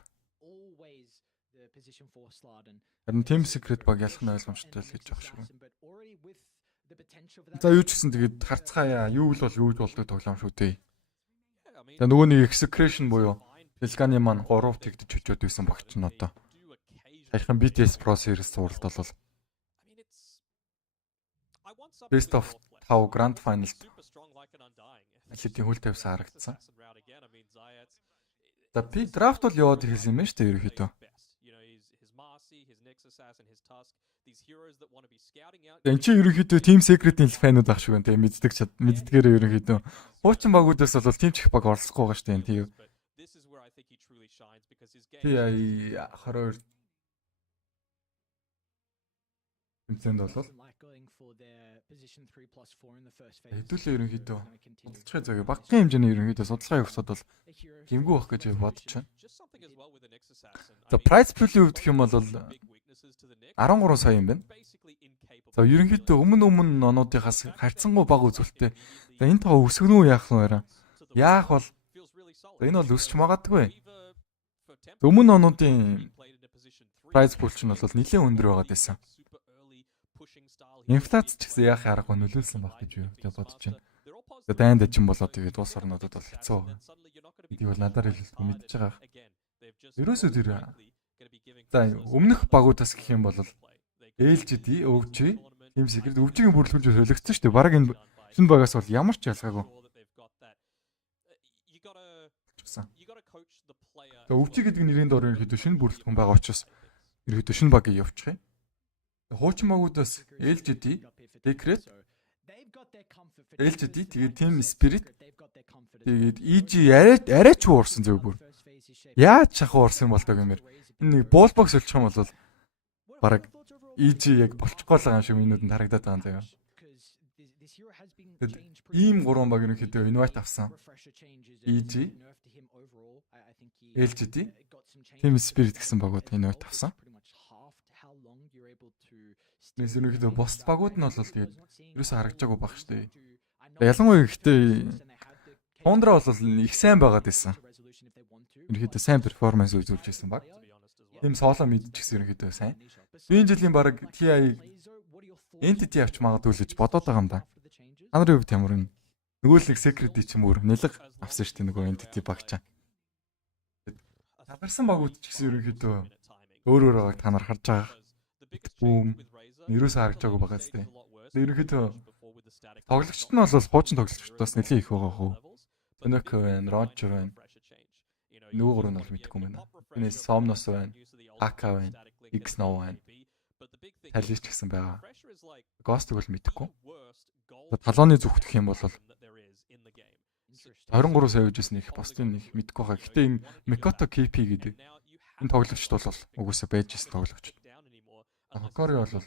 харин Team Secret баг ялах нь ойлгомжтой л гэж байгаа шүү. За юу ч гэсэн тэгээд харцгаая. Юу л бол юу болдог тоглоом шүү дээ. За нөгөө нэг execution буюу Элганы маань 3 тэгдэж очиод байсан багч нь одоо саяхан BTS Pro Series суралт бол Best of 5 Grand Final алидийн хөл тавьсан харагдсан. За би драфт бол яваад ирсэн юм байна шүү дээ ерөөхдөө. Энд чинь ерөөхдөө Team Secret-ийн фанууд ах шиг байна. Тэгээ мэддгээр ерөөхдөө хуучин багуудаас бол team чих баг оролцохгүй байгаа шүү дээ. Тийм. TI 22 тэмцээнд бол хэдүүлээ ерөнхийдөө судалцгай заяа багахан хэмжээний ерөнхийдөө судалгаа өгсөд бол гэмгүй байх гэж бодож байна. За price pool-ийн хувьд гэх юм бол 13 сая юм байна. За ерөнхийдөө өмнө онуудынхаас харьцангуй бага үзүүлэлттэй. За энэ тоо өсгөнөө яах вэ хараа? Яах бол энэ бол өсч магадгүй. Өмнө онуудын price pool ч нь бол нэлээд өндөр байгаад байсан. Инфляц ч гэсэн яах аргагүй нөлөөлсөн баг гэж бодож байна. Тэгээд дайнд ажин болоод тэгээд улс орнуудад бол хэцүү байна. Энийг бол надаар хэлэлцгүй мэдж байгаа. Ерөөсөө тэр за өмнөх багуудаас гэх юм бол LGD, өвчи, Team Secret өвчгийн бүрэлдэхүүнж солигдсон шүү дээ. Бараг энэ шинэ багаас бол ямар ч ялгаагүй. Тэгээд өвчи гэдэг нэрийн доор ерөөхдөө шинэ бүрэлдэхүүн байгаа учраас ерөөхдөө шинэ баг явуучих юм. Хуучин магуудаас LGD, Secret, LGD тэгээд Team Spirit тэгээд EG арай ч уурсан зөв бүр. Яаж шахуу орсон юм бол тоо гэмээр. Энэ нэг буулбокс өлчих юм бол бараг easy яг болчихгоо л байгаа юм шиг минийд нь харагдаад байгаа юм заяа. Тэгэд ийм гурван баг ерөнхийдөө invite авсан. Easy, LGD, Team Spirit гэсэн багууд invite авсан. Нэс ерөнхийдөө бос багууд нь бол тэгээд ерөөсө харагдаагүй баг штэ. Ялангуяа гэхдээ Тундра бол их сайн байгаад байсан. Ерөнхийдөө сайн перформанс үзүүлж байсан баг. Тэм соло мэдчихсэн ерөнхийдөө сайн. Энэ жилийн баг TI Entity авч магадгүй л гэж бодоод байгаа юм да. Та нарын хувьд ямар вэ? Нөгөө л нэг secret ч юм уу нэлэг авсан шүү дээ нөгөө Entity багчаа. Тадарсан багууд ч гэсэн ерөнхийдөө өөр өөр байгааг та нар харж байгаа. Бүүм ерөөсөө харагдаагүй байгаа зү. Ерөнхийдөө тоглогчт нь бол хуучин тоглогчдоос нэлээд их байгаа хөө. Өнөк байна, Roger байна. Нөгөө гурав нь бол мэдэхгүй байна. Энэс Somnos байна, Aka байна, X-Now байна. Талич гэсэн байгаа. Ghost-ыг бол мэдэхгүй. Талооны зүгт гэх юм бол 23 сая үжсэн их босдын нэг мэдэхгүй байгаа. Гэтэ энэ Mikoto KP гэдэг энэ тоглогчд бол угсаа байж ирсэн тоглогч. Хокори бол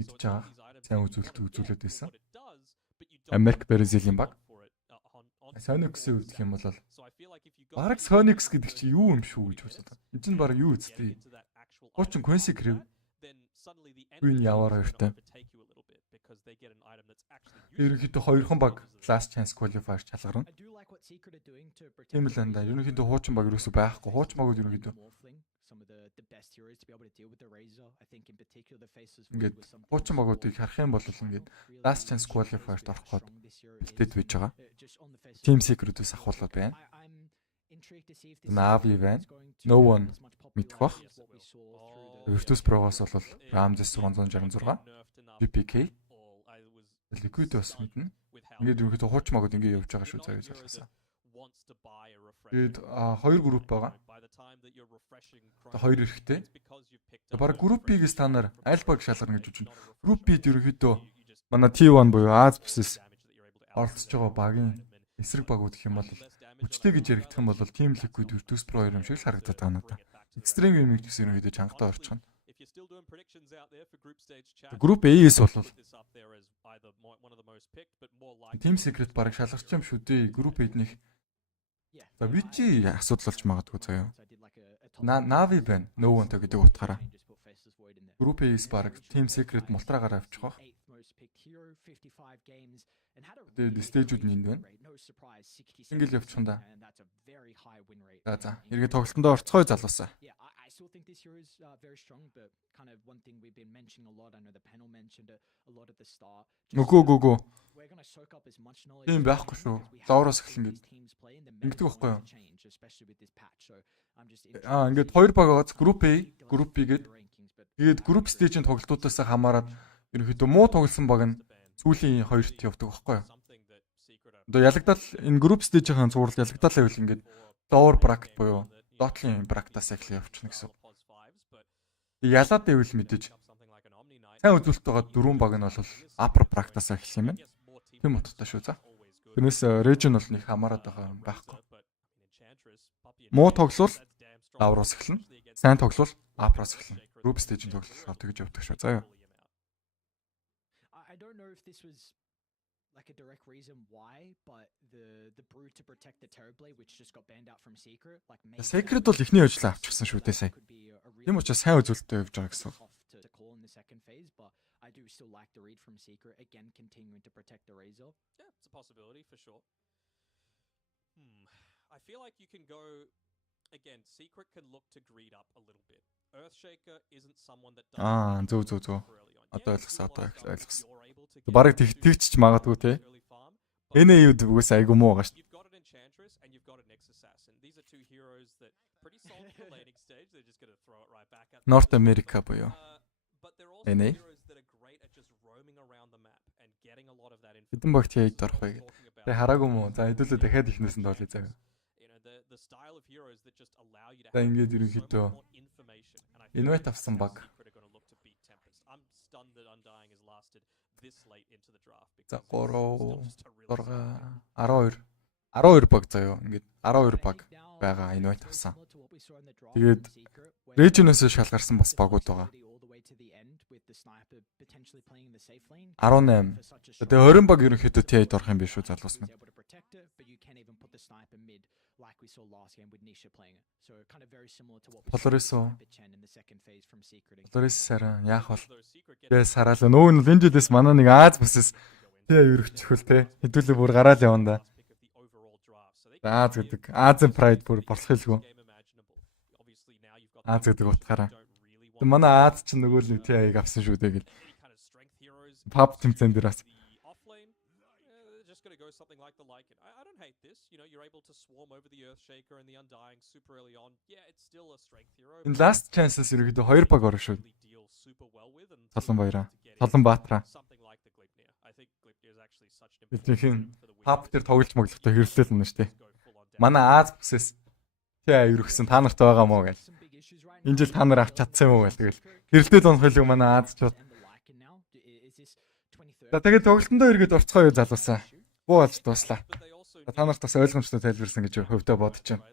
мэдж байгаа. Сайн үзүүлээд байсан. Америк Бразилийн баг. Sonics-ийн үед гэх юм бол бараг Sonics гэдэг чи юу юм шүү гэж бодсон. Энэ чинь бараг юу үстэй. Хуучин Quincy Crew. Үн яваар хоёртой. Ерөнхийдөө хоёрхан баг last chance qualifier чалгарна. Тийм л энэ. Ерөнхийдөө хуучин баг юусоо байхгүй. Хуучин багууд ерөнхийдөө ингээд хуучин багуудыг харах юм бол ингээд last chance qualifier-т орох гээд бэлдээд байж байгаа. Team Secret-ээс ахуулаад байна. Navi байна. No one мэдэх бах. Virtus Pro-гоос бол Ramses 166, BPK, Liquid бас мэднэ. Ингээд ерөнхийдөө хуучин багууд ингээд явж байгаа шүү цаа гэж ойлгосон. Тэгээд хоёр групп байгаа. Хоёр эрэхтэй. Бараг групп B-гээс та нар аль баг шалгарна гэж үзэн. Групп B-д ерөнхийдөө манай T1 буюу Аз бүсэс оролцож байгаа багийн эсрэг багууд гэх юм бол хүчтэй гэж яригдах юм бол Team Liquid Virtus Pro юм шиг л харагдаад байгаа надад. Extreme Gaming гэсэн ерөнхийдөө чангатай орчихно. Групп A-с бол Team Secret бараг шалгарч юм шүү дээ. Групп A-д за Вичи асуудал болж магадгүй заяа. Navi байна. No one гэдэг утгаараа. Групп A-с бараг Team Secret мултраагаар авчих واخ. Тэгээд стейжүүд нь энд байна. Ингээл явчихна да. За эргээ тоглолтондоо орцгоё залуусаа. Still think this hero is very strong, but kind of one thing we've been mentioning a lot. I know the panel mentioned it a lot at the start. Гү. We're going to soak up as much knowledge. Тийм байхгүй шүү. Лавраас эхлэн гээд. Ингэдэг байхгүй юу? Ингээд хоёр баг байгаа. Групп A, групп B гээд. Тэгээд групп стейжийн тоглолтуудаас хамаарат ерөнхийдөө муу тоглосон баг нь сүүлийн хоёрт явдаг байхгүй юу? Одоо ялагдал энэ групп стейжийн зурвал ялагдал байвал ингээд lower bracket буюу дотлын брактаас эхлэх явчихна гэсэн. Ялаад байвал мэдээж сайн үзүүлэлт байгаа дөрвөн баг нь бол upper брактаас эхлэх юм байна. Тийм утгатай шүү за. Тэрнээс region бол нэг хамаарат байгаа юм байхгүй. Муу тоглол лавраас эхэлнэ. Сайн тоглол upper-аас эхэлнэ. Group stage-ийн тоглолт тэгж явдаг шүү. За юу. I don't know if this was like a direct reason why, but the brew to protect the Terrorblade, which just got banned out from Secret, like Secret бол ихний ажлаа авчихсан шүү дээ сая. Тийм учраас сайн үзүүлэлттэй явж байгаа гэсэн. I do still like the read from Secret again, continuing to protect the Razor. Yeah, it's a possibility for sure. I feel like you can go again. Secret can look to greed up a little bit. Earthshaker isn't someone that зөв. Одоо ойлгосон. Бараг тэгч магадгүй те. Энэ юуд үгүйс айгу муу байгаа шүү. North America буюу. Энэ. Хэдэн багт яйд орох вэ гэдэг. Тэ хараагүй мүү. За хэдүүлээ дахиад ихнээс нь доолё заяа. За ингээд ерөнхийдөө invite авсан баг. За 3 6 12 баг заяа. Ингээд 12 баг байгаа инвайт авсан. Тэгээд Region-оос шалгарсан бас багууд байгаа. 18. Тэгээ 20 баг ерөнхийдөө TI-д орох юм биш үү залуус минь. Полорис сараа яах бол тэгээ сараал нөгөө нь энэ жилээс манай нэг Аз бүсэс TI өргөчихвөл те хэдүүлээ бүр гараал явна да. Аз гэдэг Азийн Pride бүр борлохилгүй. Аз гэдэг утгаараа. Манай Аз ч нөгөө л нэг TI-г авсан шүү дээ гэл. Pub тэмцэн дээр бас. Something like the like it. I don't hate this. You know, you're able to swarm over the Earthshaker and the Undying super early on. Yeah, it's still a strength hero. In last chances ерөөдөө 2 баг орно шүү. Толон баяраа. Толон баатараа. I think Glipnir is actually such an important pub дээр тоглож моглохтой хэрлэл юм шүү дээ. Манай Аз бүсэс TI өргөсөн та нарт байгаа мó гэл. Энэ жил та нар авч чадсан юм уу гэл. Тэгэл хэрлэл онох илүү манай Аз ч. Тэгээд тоглолтондоо эргээд орцгоо юу залуусаа. Буу болж дуслаа. Та нарт бас ойлгомжтой тайлбарсан гэж хөвдөө бодож байна.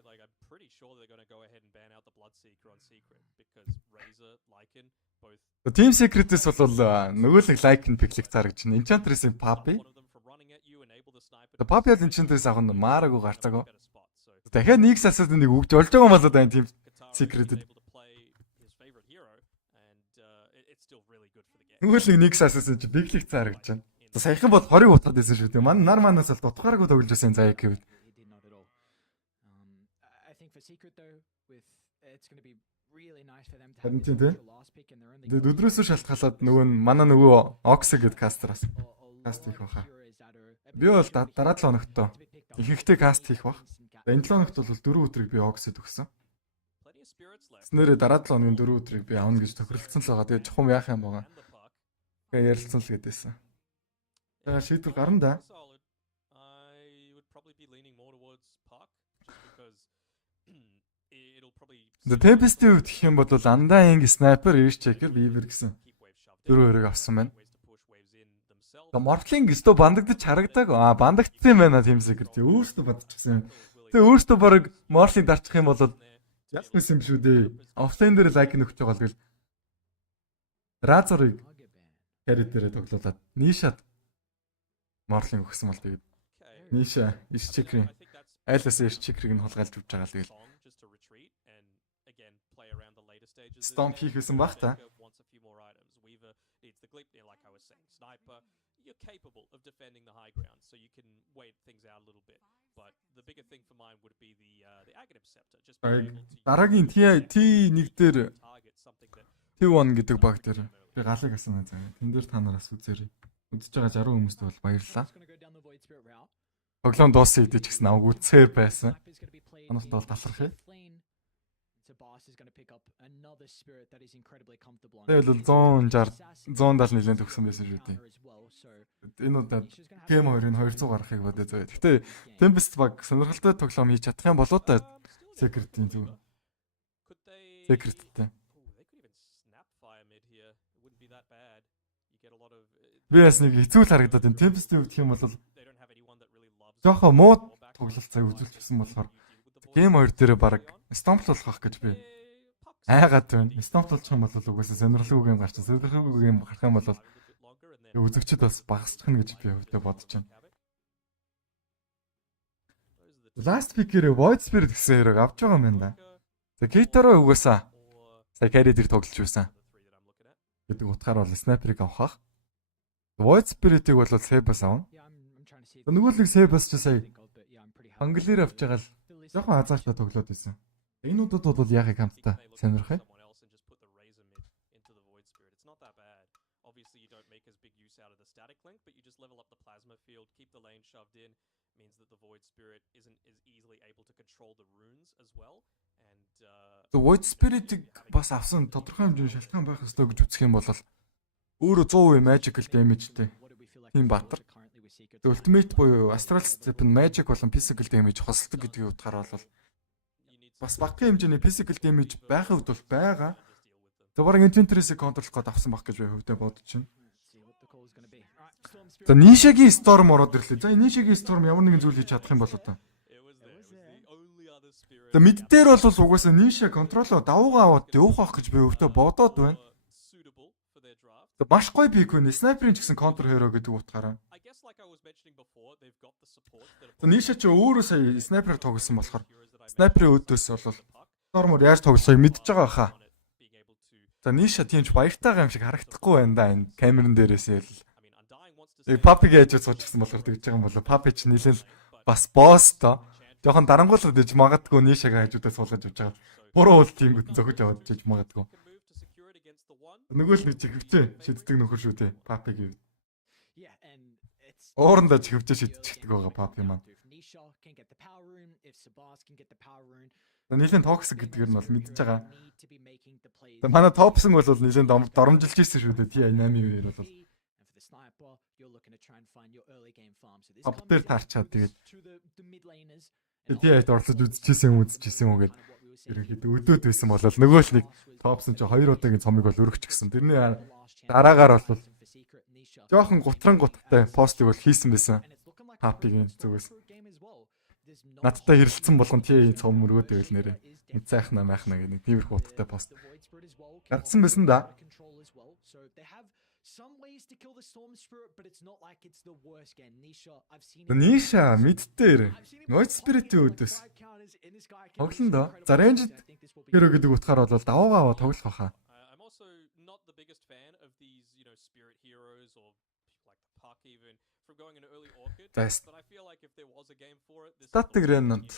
Team Secret-с бол нөгөө л like-ын пиклик зарагч байна. Enchantress-ийн Puppey. Puppey л Enchantress авах нь маараагүй гарцаагүй. Дахиад нэг сасаад нэг өгж олж байгаа юм болоо да Team Secret-д. Нөгөө л нэг сасаас чи пиклик зарагч байна. Саяхан бол 20 утгаад байсан шүү дээ. Нар манаас л дутгааргүй тоглож байсан заяа гэвэл. Тэгээд өдрөөсөө шалтгаалаад нөгөө манай нөгөө Ox гэдэг кастераас каст хийх баха. Би бол дараа 7 хоногт ихэнхдээ каст хийх бах. Энэ 7 хоногт бол 4 өдрийг би Ox-д өгсөн. Тэснэрээ дараа 7 хоногийн 4 өдрийг би авна гэж тохиролцсон л байгаа. Тэгээд чухам яах юм байгаа. Тэгээд ярилцсан л гэдээсэн. Тэгээ шийдвэр гарна да. The Tempest-ийн хувьд гэх юм бол Undying Sniper, Earthshaker, Weaver гэсэн 4 өрөөг авсан байна. Тэгээ Morphling өстө бандагдаж харагдаг. Бандагдсан юм байна Team Secret. Өөрөөсөө бодчихсан юм. Тэгээ өөрөөсөө баг Morphling дарчих юм бол ялсан юм шүү дээ. Offline дээр лайк нөхөж байгаа л тэгэл Razor-ыг carry дээр тоглуулад Nisha Morphling өгсөн бол тэгээд Nisha Earthshaker-ийн айлаас Earthshaker-ыг нь хулгайлж өгч байгаа л тэгэл Stomp хийх гэсэн баг та. You're capable of defending the high ground, so you can wait things out a little bit. But the bigger thing for mine would be the Aghanim Scepter. Just дараагийн T1 дээр T1 гэдэг баг дээр би галыг асан байна. Тэн дээр та нараас үзээрэй. Үзэж байгаа 60 хүмүүст бол баярлалаа. Тоглоом дууссан хэдий ч гэсэн аваг үзсээр байсан. Манайд бол талархъя. Тэгэл 170 нэлээд өгсөн байсан шүү дээ. Энэ удаад гейм 2-ын 200 гарахыг бодё зөө. Гэтэ Tempest баг сонирхолтой тоглоом хийж чадах юм болоо та Secret-ийн зүг. Secret-тэй. Би бас нэг хэцүү л харагдаад энэ Tempest-ийн хувьд юм бол жоохон муу тоглолт цаг үзүүлчихсэн болохоор гейм 2 дээр баг Stomp болох гэж би айгаад байна. Stomp болчих юм бол угаасаа сонирхолгүй гейм гарч сонирхолгүй гейм гарах юм бол үзэгчд бас багасчих нь гэж би өвдөө бодож байна. Last pick-ээр Void Spirit гэсэн хэрэг авч байгаа юм байна да. За Gator угаасаа сая carry дээр тоглож байсан. Гэдэг утгаар бол Sniper-ыг авах. Void Spirit-ийг бол Sebas авна. Нөгөө нэг Sebas ч сая Anglier авч байгаа л жоохон азаартаа тоглоод байсан. Энэ удаад бол яг хамтдаа сонирхъя. The Void Spirit-ийг бас авсан тодорхой хэмжээний шалтгаан байх ёстой гэж үзэх юм бол өөрөө 100% magical damage-тэй тийм баатар. Ultimate буюу Astral Step нь magic болон physical damage хосолдог гэдгийг утгаараа бол бас багахан хэмжээний physical damage байхын үед бол байгаа. За бараг Enchantress-ийг контролох гээд авсан баг гэж би хөвдөө бодож байна. За Nisha-гийн Storm ороод ирлээ. За Nisha-гийн Storm ямар нэгэн зүйл хийж чадах юм бол одоо. За мид дээр бол угаасаа ниша контролоо давуугаа аваад явах гэж би өвтө бодоод байна. Маш гоё пик байна. Снайперын ч гэсэн контр херо гэдэг утгаараа. Ниша ч өөрөө сая снайпер тоглосон болохоор снайперын өдөөс бол нормор яаж тоглосоо мэдж байгаа хаа. За ниша тиймч баяртайгаа юм шиг харагдахгүй байна да энэ камерын дээрээсээ л. Puppey гэж суучихсан болохоор тэгж байгаа юм болоо. Puppey ч нэлээл бас босс тоо. Жохон дарангуулаад иж магадгүй нишаг хажуудаа суулгаж явж байгаа. Буруу уул тиймгүүд зөхөж аваад иж магадгүй. Нөгөө л нэг хөвчөө шиддэг нөхөр шүү дээ. Puppey гэв. Оорндоо хөвчөө шидчихдэг байгаа Puppey маань. Нилэн токсик гэдгээр нь бол мэдж байгаа. Манай топсон бол нилэн доромжилж ирсэн шүү дээ. T8-ээр бол Ап дээр таарчаад тэгээд T8 орлож үзчихсэн үү гэд ерөнхийдөө өдөөд байсан болол нөгөө л нэг топсон ч 2 удаагийн цомыг бол өргөчихсөн. Тэрний дараагаар бол жоохон гутрантай постыг бол хийсэн байсан. Puppey-гийн зүгээс. Надтай хэрэлцсэн болгон T8 цом өргөөд байвал нэрээ. Сайхна майхна гэх нэг тиймэрхүү утгатай пост. Гарсан байсан да. Ниша мэдтээр Noise Spirit-ийн өдөөс тоглоно доо. За range hero гэдэг утгаар бол давуугаа аваа тоглох баха. За Static Remnant.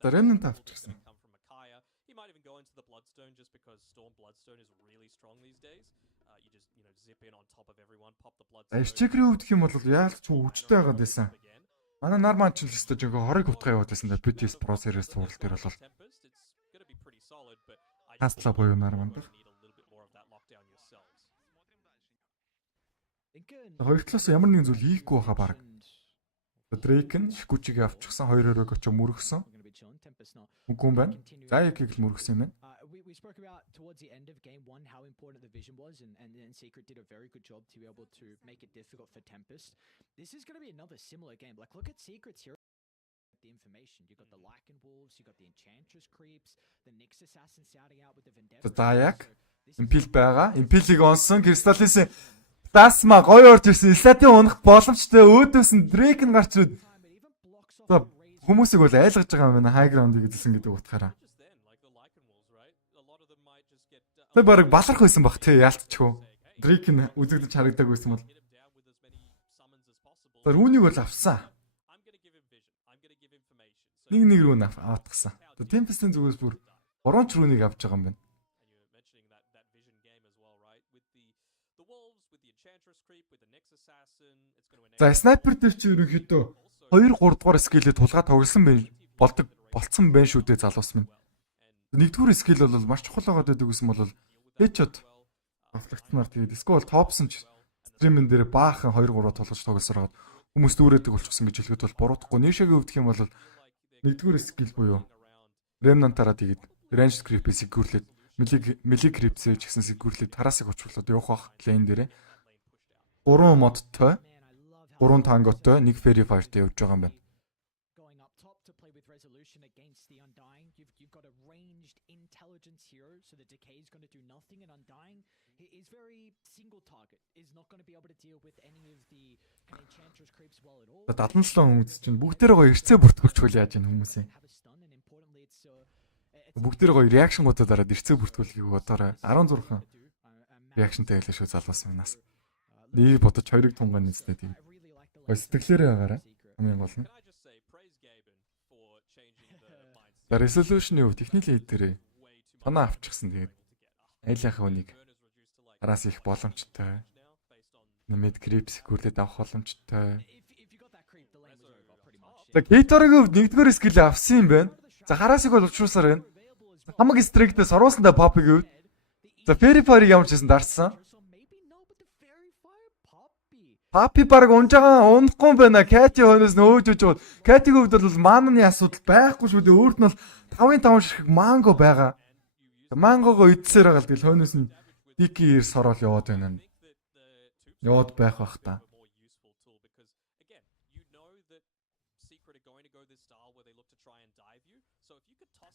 За Remnant авчихсан. Might even go into the Bloodstone just because Storm Bloodstone is really strong these days. You just, zip in on top of everyone, pop the Bloodstone. Эшчекрийн өвдөх юм бол яалт ч өвчтэй байгаад байсан. Манай нар маань ч л өстой жинхэнэ хорыг утгаа яваад байсан да BTS Pro Series туурал дээр бол. Хастла боёо нар маань. Хоёр талаас ямар нэгэн зүйл хийхгүй байхаа баг. Drake нь Shikuchi-г авчихсан 2-2-ыг очоо мөргсөн. Үгүй юм байна. За яг л мөргсөн юм байна. We spoke about towards the end of game 1 how important the vision was and Secret did a very good job to be able to make it difficult for Tempest. This is going to be another similar game. Like look at Secret's here. The information. You got the Lycan Wolves, you got the Enchantress creeps, the Nyx Assassin shouting out with the Vendetta. За яг Impel байгаа. Impel-ийг онсон Crystallis Plasma гоё орж ирсэн. Ислатын унах боломжтой өөдөөс нь Drake нь гарч ирээд хүмүүсийг бол айлгаж байгаа юм байна. High ground-ыг эзэлсэн гэдэг утгаараа. Тэг баг баларх байсан баг тий яалтчихгүй. Drake нь үзэгдэж харагдаг байсан бол. За рүүнийг бол авсан. Нэг рүү авчихсан. Tempest-ийн зүгээс бүр 3 ч рүүнийг авч байгаа юм байна. За снайпер дээр чи ерөнхийдөө 2-3 дугаар скиллээ тулгаа тоглосон болцсон байх шүү дээ залуус минь. Нэгдүгээр скилл бол маш чухал байгаад байдаг гэсэн бол headshot авлагцнаар тэгээд эсвэл топсон ч стримэн дээр баахан 2-3 тулгаж тоглосоор хүмүүс дүүрээдэг болчихсон гэж хэлэхэд бол буруудахгүй. Нишагийн өвдөх юм бол нэгдүгээр скилл буюу Remnant-аараа тэгээд ranged creep-ийг сэгүүрлээд melee creep-ийг ч гэсэн сэгүүрлээд тараасыг очруулаад явах бах лейн дээрээ 3 модтой 3 танготой 1 fairy fire-тэй явж байгаа юм байна. Going up top to play with resolution against the Undying. You've got a ranged intelligence hero, so the decay is going to do nothing, and Undying is very single target. Is not going to be able to deal with any of the Enchantress creeps well at all. 77 хүмүүс чинь бүгдээрээ гоё эрцээ бүртгүүлж хөл яаж ийм хүмүүсийн. Бүгдээрээ гоё реакшнгуудаа дараад эрцээ бүртгүүлгийг бодоорой. 16 реакшнтай хэлээ шүү залуус минаас. Нэг бодож 2-ыг тунгаан нэстэй тийм. Сэтгэлээрээ байгаарай. Хамгийн гол нь. За resolution-ийн өв техник лид дээр тоноо авчихсан тэгээд айлынхаа үнийг араас их боломжтой. Нэмэд creeps гүрлээд авах боломжтой. За Gator-гийн хувьд нэгдүгээр скил авсан юм байна. За хараасыг бол уучруулсаар байна. Хамаг стрэгтээ сорвуулсандаа Puppey гэв. За Fairy Fire-ыг ямар ч гэсэн дарсан. Puppey баг унжаага унахгүй байна. Catty хойноос нөөж өгч. Catty-гийн хувьд бол мананы асуудал байхгүй шүү дээ. Өөрт нь бол 5-5 шиг манго байгаа. Мангого идсээр байгаа л тэгэл хойноос нь Dicky-ээр сорол яваад байна. Яваад байх бах та.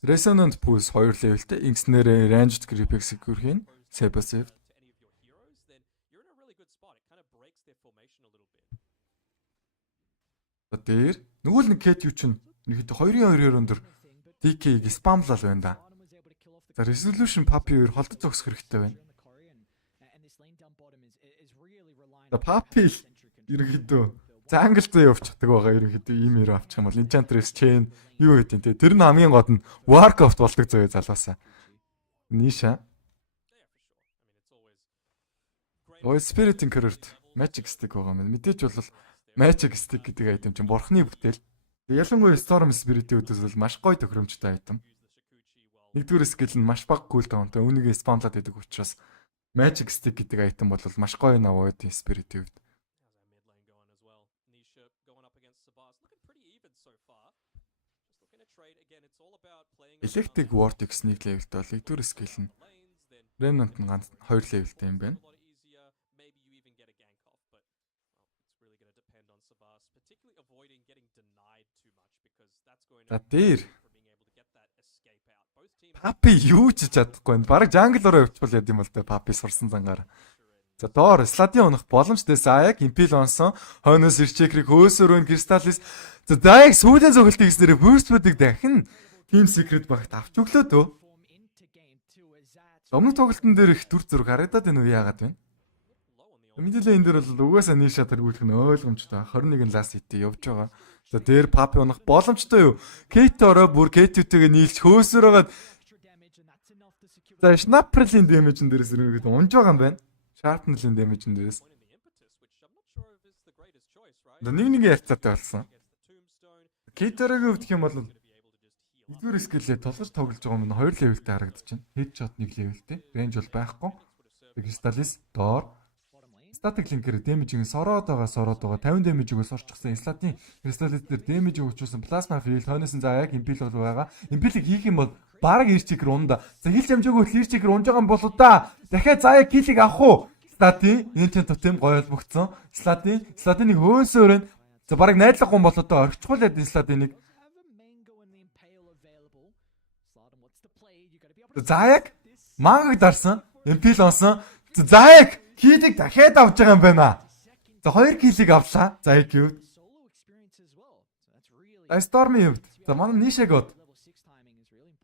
Resonant Pulse 2 levelтэй ингэснээр ranged creep execute хийн. Sebasef. Тэр нөгөө нэг Cat юу чинь нэгт 2-2 өндөр DK-ийг спамлал байна да. За resolution Puppey 2 холдож зогсох хэрэгтэй байна. За Puppey ерөнхийдөө зангал зөө явж чаддаг байгаа ерөнхийдөө ийм яруу авчих юм бол Enchantress Chain юу гэдэг те. Тэр нь хамгийн гол нь Warcraft болдог зөө залуусаа. Ниша. Spirit Incarnate Magic Stick байгаа юм. Мэдээж бол Magic Stick гэдэг айтем чинь бурхны бүтээл. Ялангуяа Storm Spirit-ийн үдээс бол маш гоё тохиромжтой айтем. Нэгдүгээр скил нь маш бага cooldownтай үнэгээ спамлаад байдаг учраас Magic Stick гэдэг айтем бол маш гоё наваад Spirit-ийн үед. Electric Vortex 1 levelтэй бол нэгдүгээр скил нь Remnant нь ганц 2 levelтэй юм байна. За дээр Puppey юу ч чадахгүй байна. Бараг jungle руу явчихвал яд юм бол тэ Puppey сурсан зангаар. За доор Sladin унах боломжтой Zayag Impel онсон. Хойноос Irchekrik хөөсөөрөө Crystallis. За Zayag сүүлийн зөвхөлтийг гэснээр Burstwood-ыг дахин Team Secret багт авч өглөө төө. Өмнөх тоглолтын дээр их дүр зураг харагдаад байна уу яагаад вэ? Мэдээлэл энэ дээр бол угаасаа ниша тэргүүлэх нь ойлгомжтой. 21 last hit явж байгаа. За дээр Puppey унах боломжтой юу? Kate ороо бүр Kate-үтэйгээ нийлж хөөсөөрөөгээд за Snapper-ийн damage-н дээрээс ирээд унж байгаа юм байна. Sharpness-ийн damage-н дээрээс. За нэг ярцаатай болсон. Kate-ороогийн хувьд юм бол нэгдүгээр skill-ээ толгож тоглож байгаа юм 2 level-тэй харагдчихэв. Headshot 1 level-тэй. Range бол байхгүй. Crystallis доор static link-ээр damage-ийг сороод байгаа 50 damage-ийг сорчихсан. Sladin Crystallis дээр damage-ийг өчүүлсэн plasma field хойноос нь Zayag Impel бол байгаа. Impel-ийг хийх юм бол бараг Irchekrik унда. За хил хамжаагүй Irchekrik унж байгаа юм болоо да. Дахиад Zayag kill-ийг авах уу? Sladin Ancient Totem гоё ойлгогдсон. Sladin-ыг хөөсөөрөө за бараг найдлах юм болоо да. Орчихвол яд Sladin-ыг. Zayag мангаг дарсан. Impel онсон. Zayag kill-ийг дахиад авч байгаа юм байна. За 2 kill-ийг авлаа. Zayag юу? Storm-ийн хувьд. За манай Nishag од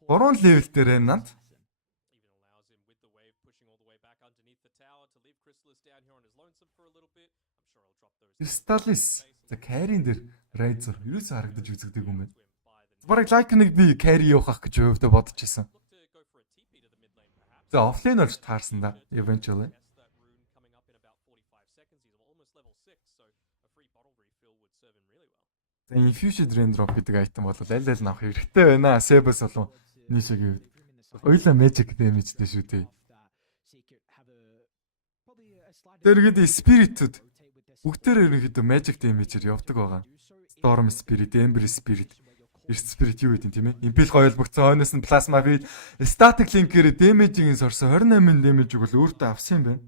3 level дээр байна над. Crystallis за carry-н дээр Razor ерөөсөө харагдаж үзэгдэг юм байна. Бараг like нэг би carry явах гэж өвдө бодож байсан. За offlane болж таарсан да eventually. За Infused Raindrop гэдэг айтем бол аль аль нь авах хэрэгтэй байна. Sebas болон Nisha-гийн хувьд. Ойлоо Magic damage-тэй шүү дээ. Тэргээд Spirit-үүд бүгдээр ерөнхийдөө Magic damage-ээр явдаг байгаа. Storm Spirit, Ember Spirit, Earth Spirit юу гэдэг юм тийм ээ. Impel гоёлбогцсон хойноос нь Plasma Field, Static Link-ээр damage-ийг сорсон 28 damage-ийг бол өөртөө авсан юм байна.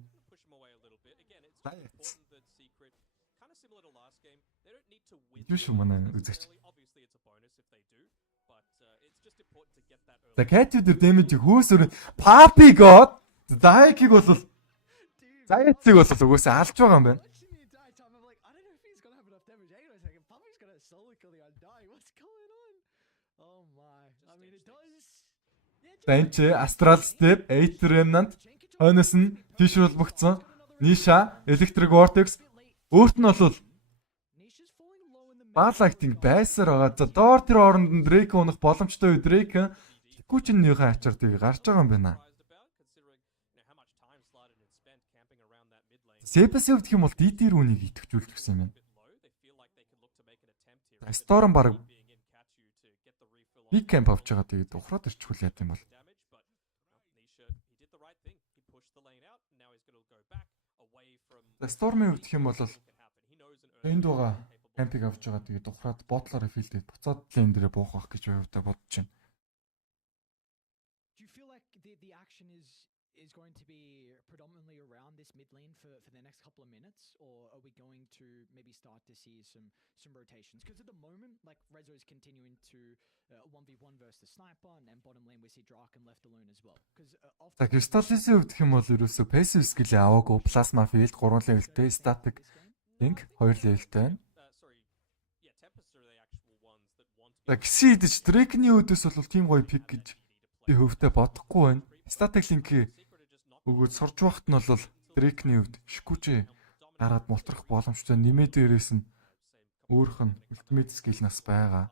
Юу шүү манай үзэгч. За Kate дээр damage-ийг хөөсөөр Puppey god Zayag-ыг бол Zayag-ыг бол угаасаа алж байгаа юм байна. Танч Astral Step, 8 Remnant, хойноос нь Tissue болгоцсон. Nisha, Electric Vortex өөрт нь бол Balacting байсаар байгаа. За доор тэр хооронд нь Drake унах боломжтой. Drake Kuchin-ийнхээ ачаалтыг гарч байгаа юм байна. Sebas хувьд юм бол DD рүүнийг идэвхжүүлж гисэн юм. Storm баг Big Camp авч байгаа тэгээд ухраад ирчихвэл яа гэм бол. Storm-ийн хувьд юм бол энд байгаа Camp-ыг авч байгаа тэгээд ухраад ботлоор филдэд буцаад лейн дээрээ буух байх гэж хувьдаа бодож байна. is going to be predominantly around this mid lane for the next couple of minutes, or are we going to maybe start to see some rotations? Because at the moment, like Rezo is continuing to 1v1 versus the sniper, and bottom lane we see Draken left alone as well. Because За Crystallis-ийн хувьд гэх юм бол ерөөсөө passive skill аваагүй, plasma field 3 levelтэй, static link 2 levelтэй байна. За гисэн идэж Drake-ний үүдээс бол тийм гоё pick гэж би хөвтө бодохгүй байна. Static link өгөөд сурж байхад нь бол Drake-ний хувьд шгүүчээ гараад мултрах боломжтой, нэмээ дээрээс нь өөрөх нь ultimate skill нас байгаа.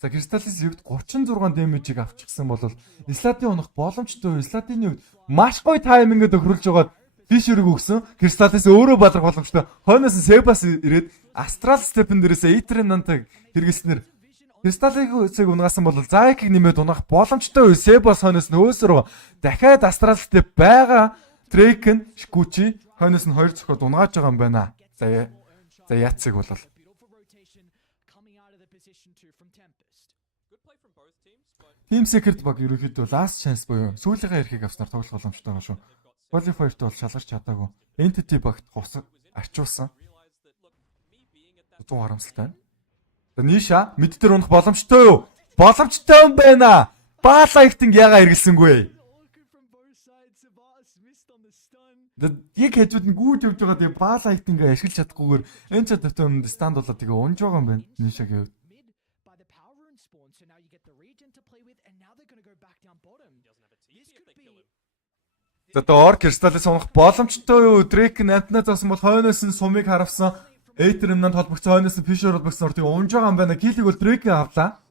За Crystallis-ийн хувьд 36 damage-ийг авчихсан бол Isladin унах боломжтой. Isladin-ийн хувьд маш гоё таймингэд өхрүүлж байгаад Fisher-ыг өгсөн. Crystallis өөрөө балах боломжтой. Хойноос нь Sebas ирээд Astral Step-эн дээрээс Aether Nantag хэрэглэснээр Crystallis-ыг унгасан бол Zayak-ыг нэмээд унах боломжтой. Sebas хойноос нь өөсрөө дахиад Astral Step байгаа. Drake нь Shikuchi хойноос нь 2 зохиод унгааж байгаа юм байна. За яцыг бол Team Secret баг ерөөхдөө last chance буюу сүүлийнхээ эрхийг авснаар тоглох боломжтой байгаа шүү. Qualifier-т бол шалгарч чадаагүй. Entity багт арчуулсан. 100 харамсалтай. За Ниша мид дээр унах боломжтой юу? Боломжтой юм байна. Баалайтинг яга хэрэглэсэнгүй. Яг хэжүүд нь гүйд явж байгаа тэгээ Баалайтинг ашиглаж чадахгүйгээр энэ ч дотор stand болоод тэгээ унж байгаа юм байна. Нишагийн хувьд. За доор Crystallis унах боломжтой юу? Drake Nantna зоосон бол хойноос нь сумыг харавсан. Aether Nant холбогдсон, хойноос нь Fisher холбогдсон ордыг унж байгаа юм байна. Килийг бол Drake авлаа.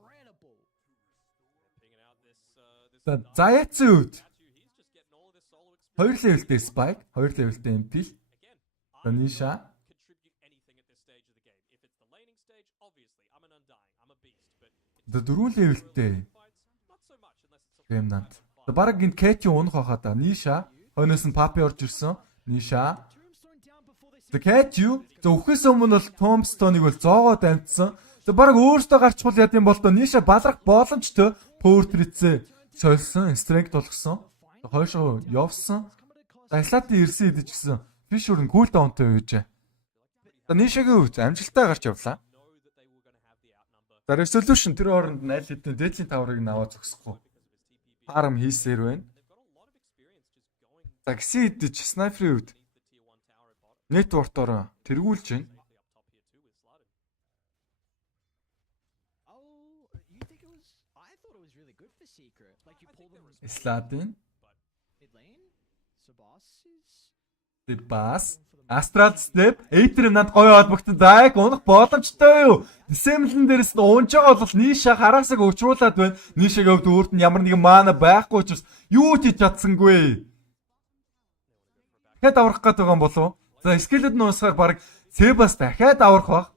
За Zayat-ийн үед 2 levelтэй Spike, 2 levelтэй MP. За Nisha. За 4 levelтэй Remnant. За баг гинт Kate унах байхаа да. Nisha хойноос нь Puppey орж ирсэн. Nisha. За Kate за өхөөс өмнө бол Tombstone-ыг бол зоогоод амтсан. За баг өөртөө гарчвал яд юм бол доо Nisha балрах боломжтой. Portrait-ээ сольсон, strength болгосон. Хойшоо явсан. За Isladin ирсэн идэж гисэн. Fisher нь cooldown-тай үйжээ. За Nisha-гийн үед амжилттай гарч явлаа. За resolution тэр хооронд нь аль хэдийн Deadly Tower-ыг наваа зогсохгүй. Farm хийсээр байна. За гисэн идэж Sniper-ийн үед network-оор тэргүүлж байна. Isladin. Sebas. Astral Step. Aether Nant гоё холбогдсон. Zayak унах боломжтой юу? Dissemble дээрээс нь унж байгаа бол Nisha хараасаг өвчруулад байна. Nisha-гийн хувьд өөрт нь ямар нэгэн мана байхгүй учраас юу ч хийж чадсангүй. Дахиад аврах гээд байгаа юм болов уу? За Skeleton нь уусгаар баг Sebas дахиад аврах баг.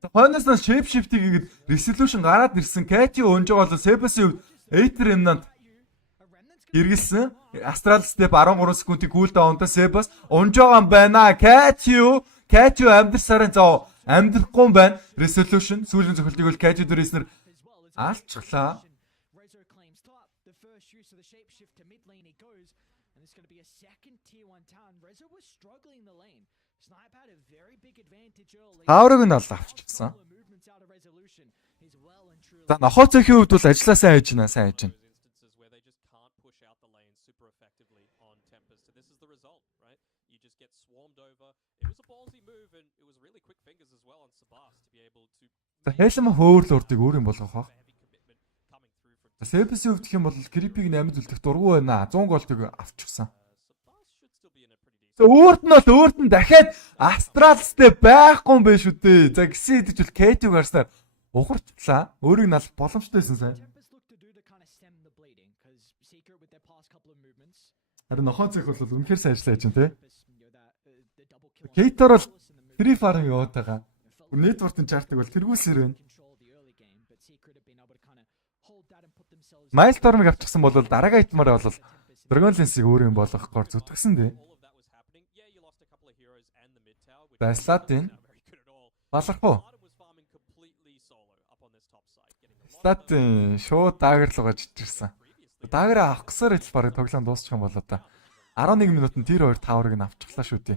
За хойноос нь shape shift хийгээд resolution гараад ирсэн. Kate унж байгаа бол Sebas-ийн хувьд Aether Nant хэрэгэлсэн. Astral Step 13 секундын cooldown-тай Sebas унж байгаа юм байна. Kate амьдсараа зоо амьдрахгүй юм байна. Resolution сүүлийн зөвхөлтийг бол Kate дээрээснэр алчглаа. Тааврыг нь аль авчихсан. За нохооцоохийн хувьд бол ажиллаа сайн хийж байна, сайн хийж байна. За хэлэм хөөрл урдыг өөр юм болгох баг. За Sebas-ийн хувьд гэх юм бол Creepy-г 8 зүлдэх дургу байна. 100 голдыг авчихсан. За өөрт нь дахиад Astral Step байхгүй юм байна шүү дээ. За гисэн идэж бол Kate-г харснаар ухарчлаа. Өөрийг нь алах боломжтой байсан сайн. Харин нохооцох бол үнэхээр сайн ажиллаж байна те. Kate-ор бол Free Fire яваад байгаа. Network-ын чартыг бол тэргүүлсээр байна. Milestorm-ыг авчихсан бол дараагийн айтмаар бол Dragon Lance-ийг өөр юм болгохоор зүтгэсэн дээ. За Isladin балах уу? Статын шууд дагер руу гажирсан. Дагераа авах гэсээр л барыг тоглоом дуусчих юм болоо та. 11 минутанд тэр 2 таврыг нь авчихлаа шүү дээ.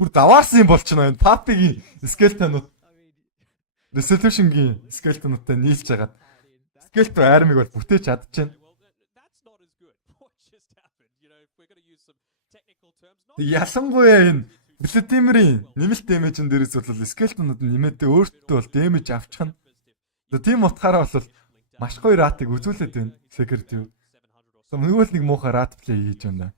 Бүр даваарсан юм болчихно энэ Puppey-гийн скелетонууд. Resolution-гийн скелетонуудтай нийлж хагаад скелет армиг бол бүтээж чадчихна. Ялангуяа энэ Vladimir-ийн нэмэлт дэмэжэн дээрээс бол скелетонууд нь нэмээдээ өөртөө бол дэмэж авчихна. Тийм утгаараа бол маш гоё ратыг үзүүлээд байна. Secret. Нөгөө л нэг муухай рат плей хийж байна.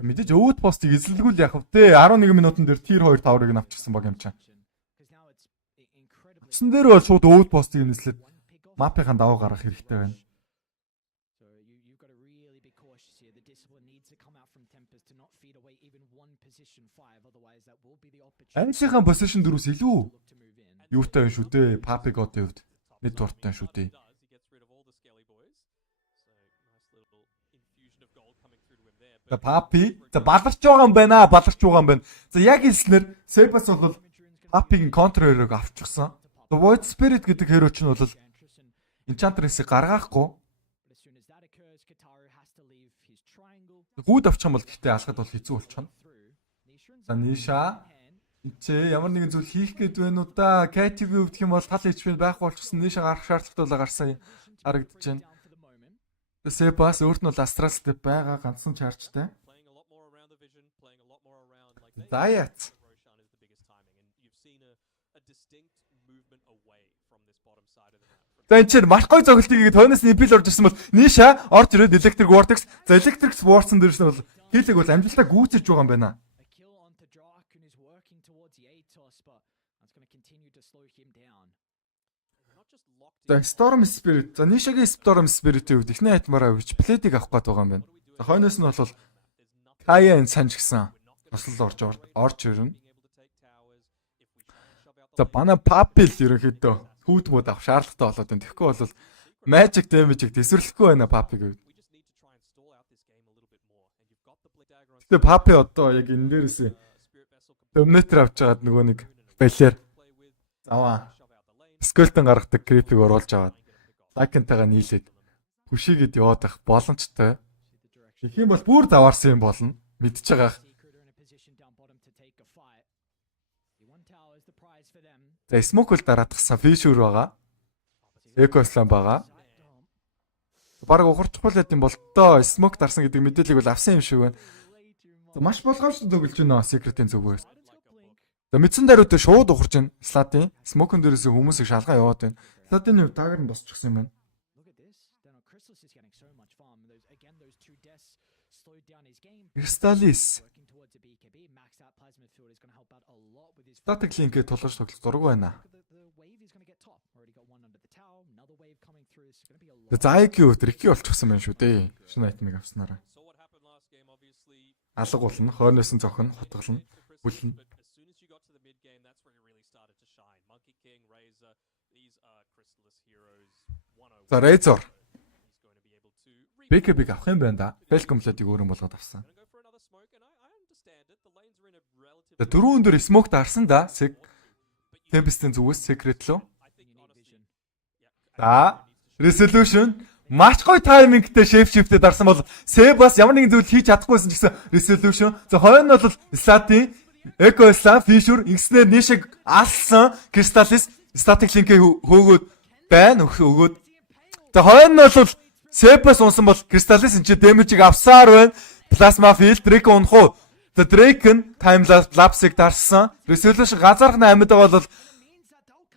Мэдээж өвд постыг эзэлгүүл яах вэ? 11 минутан дээр тир 2 таврыг нь авчихсан баг юм чаа. Тэгсэн дээр бол шууд өвд постыг нэслээд мапынхаа даваа гаргах хэрэгтэй байна. Анхныхаа position дөрөс илүү юутай байна шүү дээ. Puppey God-ийн хувьд нэг дуртай шүү дээ. Puppey баларч байгаа юм байна. За яг хэлснээр Sebas бол Puppey-гийн контрерыг авчихсан. The Void Spirit гэдэг хероо ч нь бол Enchantress-ийг гаргаахгүй. Гүүд авчих юм бол гэхдээ алхад бол хэцүү болчихно. За Nisha Эцээ ямар нэгэн зүйл хийх гээд байна уу да? KTV өвдөх юм бол тал HP байхгүй болчихсон. Nisha гарах шаардлагатай бол гарсан харагдаж байна. Sebas өөрт нь бол Astral Step байгаа ганцхан чаржтай. Заяц. За энэ чинь маш гоё зоглолтыг хийгээд хойноос нэмпил орж ирсэн бол Nisha орж ирээд Electric Vortex. За Electric Vortex дээрс нь бол хийлэг бол амжилтаа гүйцэж байгаа юм байна. За Storm Spirit. За Nisha-гийн Storm Spirit-ийн үед эхний айтмаараа авч плейдийг авах гээд байгаа юм байна. За хойноос нь бол Kaya-ын санж гисэн тослол орж ирнэ. За бана Puppey л ерөнхийдөө хүүдмүүд авах шаардлагатай болоод байна. Тэгэхгүй бол Magic Damage-ийг тэсвэрлэхгүй байна Puppey-г. Тэгээ Puppey одоо яг энэ дээрээс Dominator авч байгаад нөгөө нэг балер аваа скелетон гаргадаг крипийг оруулж аваад лайкентайгаа нийлээд хүшигэд яваад байх боломжтой. Их юм бол бүр даваарсан юм болно. Мэдж байгаа. За smoke бол дараадахсан Fishur байгаа. Echo Slam байгаа. Бараг ухарчихгүй л юм бол тоо smoke дарсан гэдэг мэдээллийг бол авсан юм шиг байна. Маш болгоомжтой төгөлж байна Secret-ийн зүгээс. За мэдсэн даруйд шууд ухарч байна. Slot-ийн smoke-ын дээрээс хүмүүсийг шалгаа яваад байна. Slot-ийн хувь тагар нь босчихсон юм байна. Crystallis. Static link-ийг тулгаж тоглох зураг байна. За IQ Ricky болчихсон байна шүү дээ. Шинэ айтмыг авснараа. Алга болно, хойноос нь зохино, хотголно, бүлнэ. За Razor. BKB авах юм байна да. Falcon-ыг өөрөн болгоод авсан. За дөрөв өндөр smoke дарсан да. Tempest-ийн зүгээс Secret лөө. За Resolution маш гоё таймингтэй shift дарсан бол Sebas ямар нэгэн зүйл хийж чадахгүйсэн ч гэсэн Resolution. За хойно бол Slot-ийн Echo Slam, Fishur, ингэснээр Nisha алсан Crystallis Static Link-ийг хөөгөөд байна өгөөд. За хойно бол Sebas унсан бол Crystallis энэ damage-ийг авсаар байна. Plasma Field Drake унах уу? За Drake нь Time Lapse-ыг дарсан. Resolution ганцаархан амьд байгаа бол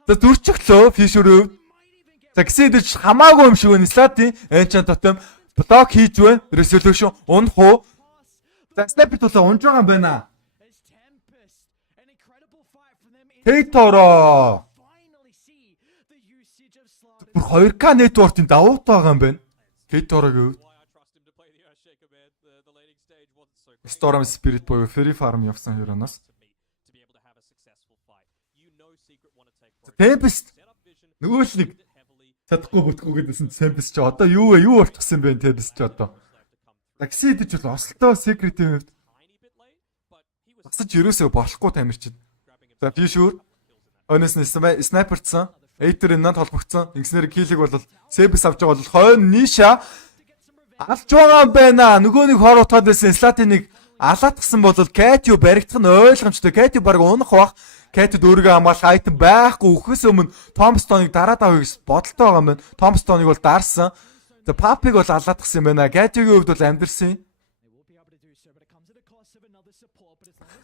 за дөрчихлөө Fishur. За гэсэдэж хамаагүй юм шиг байна. Slot-ийн Enchant Totem блок хийж байна. Resolution унах уу? За Sniper тулаа унж байгаа юм байна. Хейтороо. Бүр 2K network-ийн давуу таа байгаа юм байна. Хейтороо гэв. Storm Spirit боёо Furi Farm явсан хөрөнөөс. Tempest нөгөө л нэг чадахгүй бүтгүү гэдсэн Tempest ч одоо юу болчихсон бэ Tempest ч одоо. Такси идэж бол ослоо Secret-ийн хувьд засаж ерөөсөө болохгүй тамирчин. За Fishur өнөөс нь снайперцсан. Эйтер над холбогдсон. Ингэснээр киллиг бол Себс авч байгаа бол хойно Ниша алж байгаа юм байна. Нөгөө нэг хор утгаад байсан Слатиныг алаатгсан бол Катю баригдах нь ойлгомжтой. Катю баг унах бах. Катюд өөрийгөө хамгаалах айтем байхгүй. Өхөөс өмнө Томстоныг дараад авах гэж бодолтой байгаа юм байна. Томстоныг бол дарсан. За Puppeyг бол алаатгсан юм байна. Катюгийн хувьд бол амьдрсан.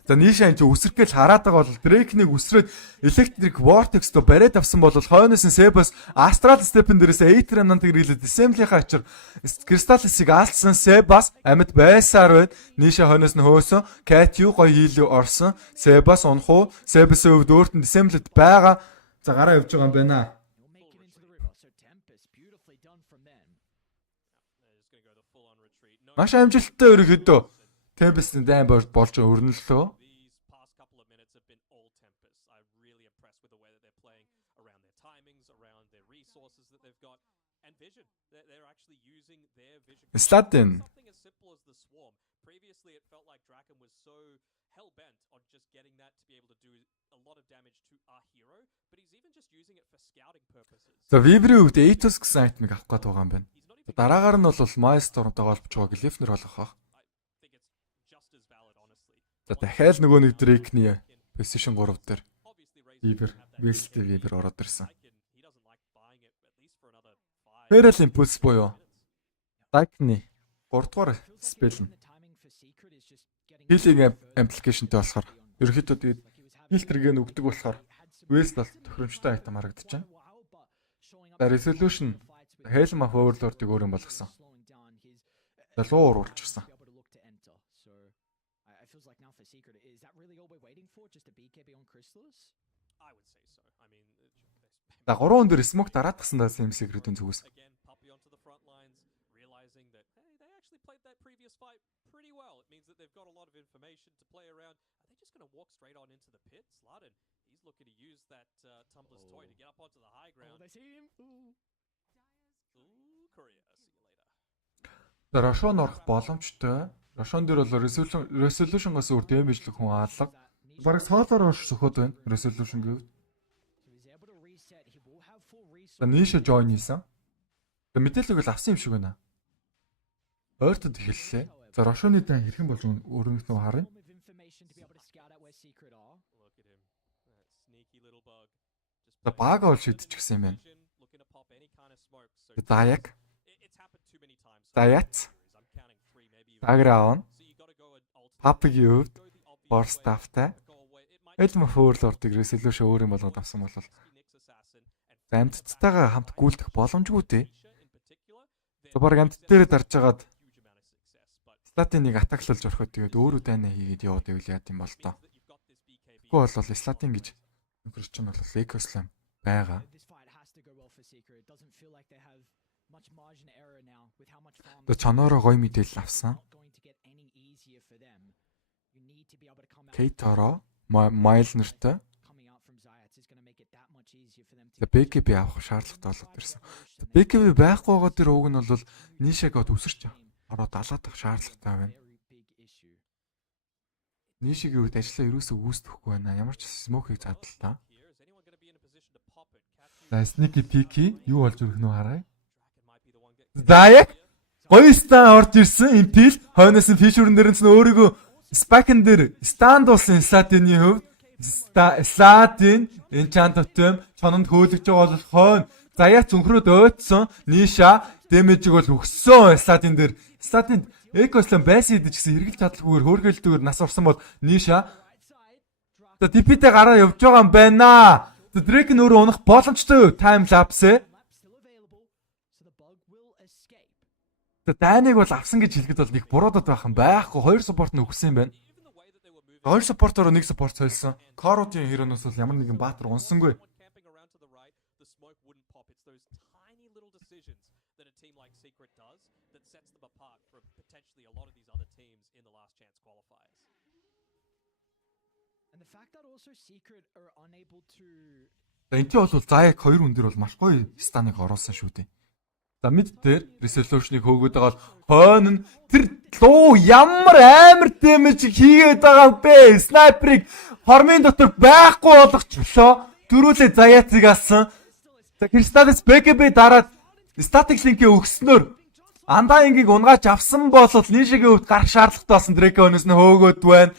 За Ниша энэ ч үсрэхгээл хараад байгаа бол Дрейкнийг үсрээд Electric Vortex-то бариад авсан бол хойноос нь Себас Astral Step-ын дээрээс Aether Anant гэрэлээд Assembly-ха ачаар Crystallis-ыг алдсан Себас амьд байсаар байна. Ниша хойноос нь хөөсөн. Катю гоё хийлээ орсон. Себас унах уу? Себас өвд өөрт нь Assembly-д байгаа. За гараа явж байгаа юм байна. Маш амжилттай ерөөхдөө Tempest-ийн дайн болж өрнөлөө. Статин. За Vivri үед Atos гэсэн айтмыг авах гээд байгаа юм байна. Дараагаар нь бол Milestone-тойгоо олбож байгаа Glyphner болох бах. За дахиад нөгөө нэг Drake-ний Position 3 дээр Vivri ороод ирсэн. Feral Impulse буюу Dagny 3 дугаар spell нь healing application-тэй болохоор ерөнхийдөө тэгээд filter-ийг өгдөг болохоор West бол тохиромжтой айтем харагдаж байна. За Resolution Helm of Overlord-ыг өөр юм болгосон. За луу уруулчихсан. За 3 хүн дээр smoke дараадгсан даа юм Secret-ийн зүгээс. Рошон орох боломжтой. Рошон дээр бол resolution-гоос өөр damage-лэг хүн аалга. Бараг соолоор орох сөхөд байна. Resolution гэвэл. За Ниша join хийсэн. За мэдээлэл бол авсан юм шиг байна. Ойртод эхэллээ. За Рошоны дан хэрхэн болж өөрөнгөө харна. За бага бол шийдчихсэн юм байна. Даяк. Даяц. Баграун. Puppey-гийн хувьд Force Staff-тай. Helm of Overlord-ыг resolution өөр юм болгоод авсан бол амьдтайгаа хамт гүйлдэх боломжгүй дээ. За баг амьд дээрээ дарж агаад Слатиныг атаклуулж ороход тэгээд өөрөө дайнаа хийгээд яваад байвал яа гэм бол тоо. Тэгэхгүй бол Слатин гэж нөхөрч нь бол Ecoslime байгаа. За чоноороо гоё мэдээлэл авсан. Кейторо Майл нэртэй. За BKB авах шаардлагатай болоод ирсэн. BKB байхгүй байгаа тэр уг нь бол Нишагод өсөрч ороод далаадах шаардлагатай байна. Нишигийн үед ажлаа ерөөсөө үүсдэхгүй байна. Ямар ч смокийг задлаа. За Sneaky Peaky юу болж ирэх нөө харъя. Даяк гоё стан орж ирсэн. Impel хойноос нь Fishur-ын дээрээс нь өөрийгөө Spacken дээр stand болсон Slatiny хувьд Slatin enchant totem чононд хөөлөж байгаа бол хойно заяац өнхрөөд ойдсон Ниша damage-ийг бол өгсөн Slatin дээр. Slatin Ecoslime байсан идэж гэсэн хэрэгэл чадалгүйгээр хөөргөлдөгөр нас орсон бол Ниша за DP-тэй гараа явж байгаа юм байна. За Drake нь өөрөө унах боломжтой time lapse. За дайныг бол авсан гэж хэлэхэд бол нэг буруудад байх юм байхгүй. Хоёр support нь өгсөн юм байна. Хоёр supporter-оор нэг support солисон. Коротын хироноос бол ямар нэгэн баатар унсангүй. За энэний бол Заяг хоёр хүн дээр бол маш гоё станыг оруулсан шүү дээ. За мид дээр resolution-ыг хөөгөөд байгаа бол хойно нь тэр луу ямар амар damage хийгээд байгаа бэ? Снайперыг хормын дотор байхгүй болгочлоо. Дөрүүлээ заяацыг алсан. За Кристалис БКБ дараад статик линкээ өгснөөр Андаингийг унгааж авсан бол нийшигийн хувьд гарах шаардлагатай болсон Дреконос нь хөөгөөд байна.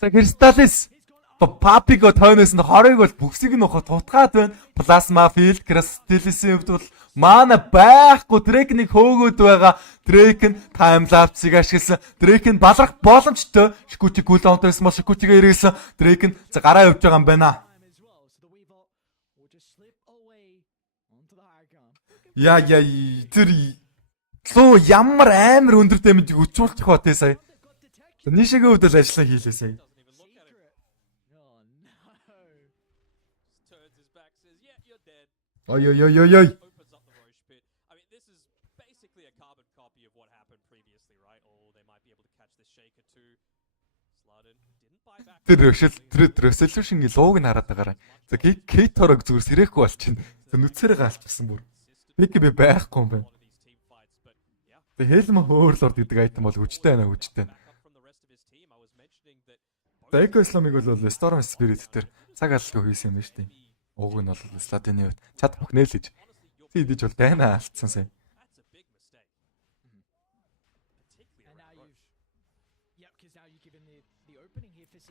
За Кристалис Puppey-го тойноос нь хорыг бол бүксийг нь ухаад тутгаад байна. Plasma Field Crystallis-ийн хувьд бол мана байхгүй Дрекнийг хөөгөөд байгаа. Дрек нь таймлапсыг ашигласан. Дрек нь баларх боломжтой. Шикүчи кулдаунтайс мал шикүчигээ эргэлсэн. Дрек нь за гараа явж байгаа юм байна. Яа тэр луу ямар амар өндөр дэмжиг өчүүлчих ба тэ сая. Нийшигийн хувьд л ажиллаа хийлээ сая. Ой. Тэр resolution-ийн лууг нь хараад байгаарай. За Кейторог зүгээр сэрэхгүй болчихно. Нүцээрээ галчсан бүр. Би байхгүй юм байна. Тэг Helm Overlord гэдэг айтем бол хүчтэй байна хүчтэй. За Eco-Islamыг бол Storm Spirit дээр цаг алалгүй хийсэн юм байна шүү дээ. Уг нь бол Sladin-ийн хувьд чадах нээлж. Тийдэж бол дайнаа алдсан сайн.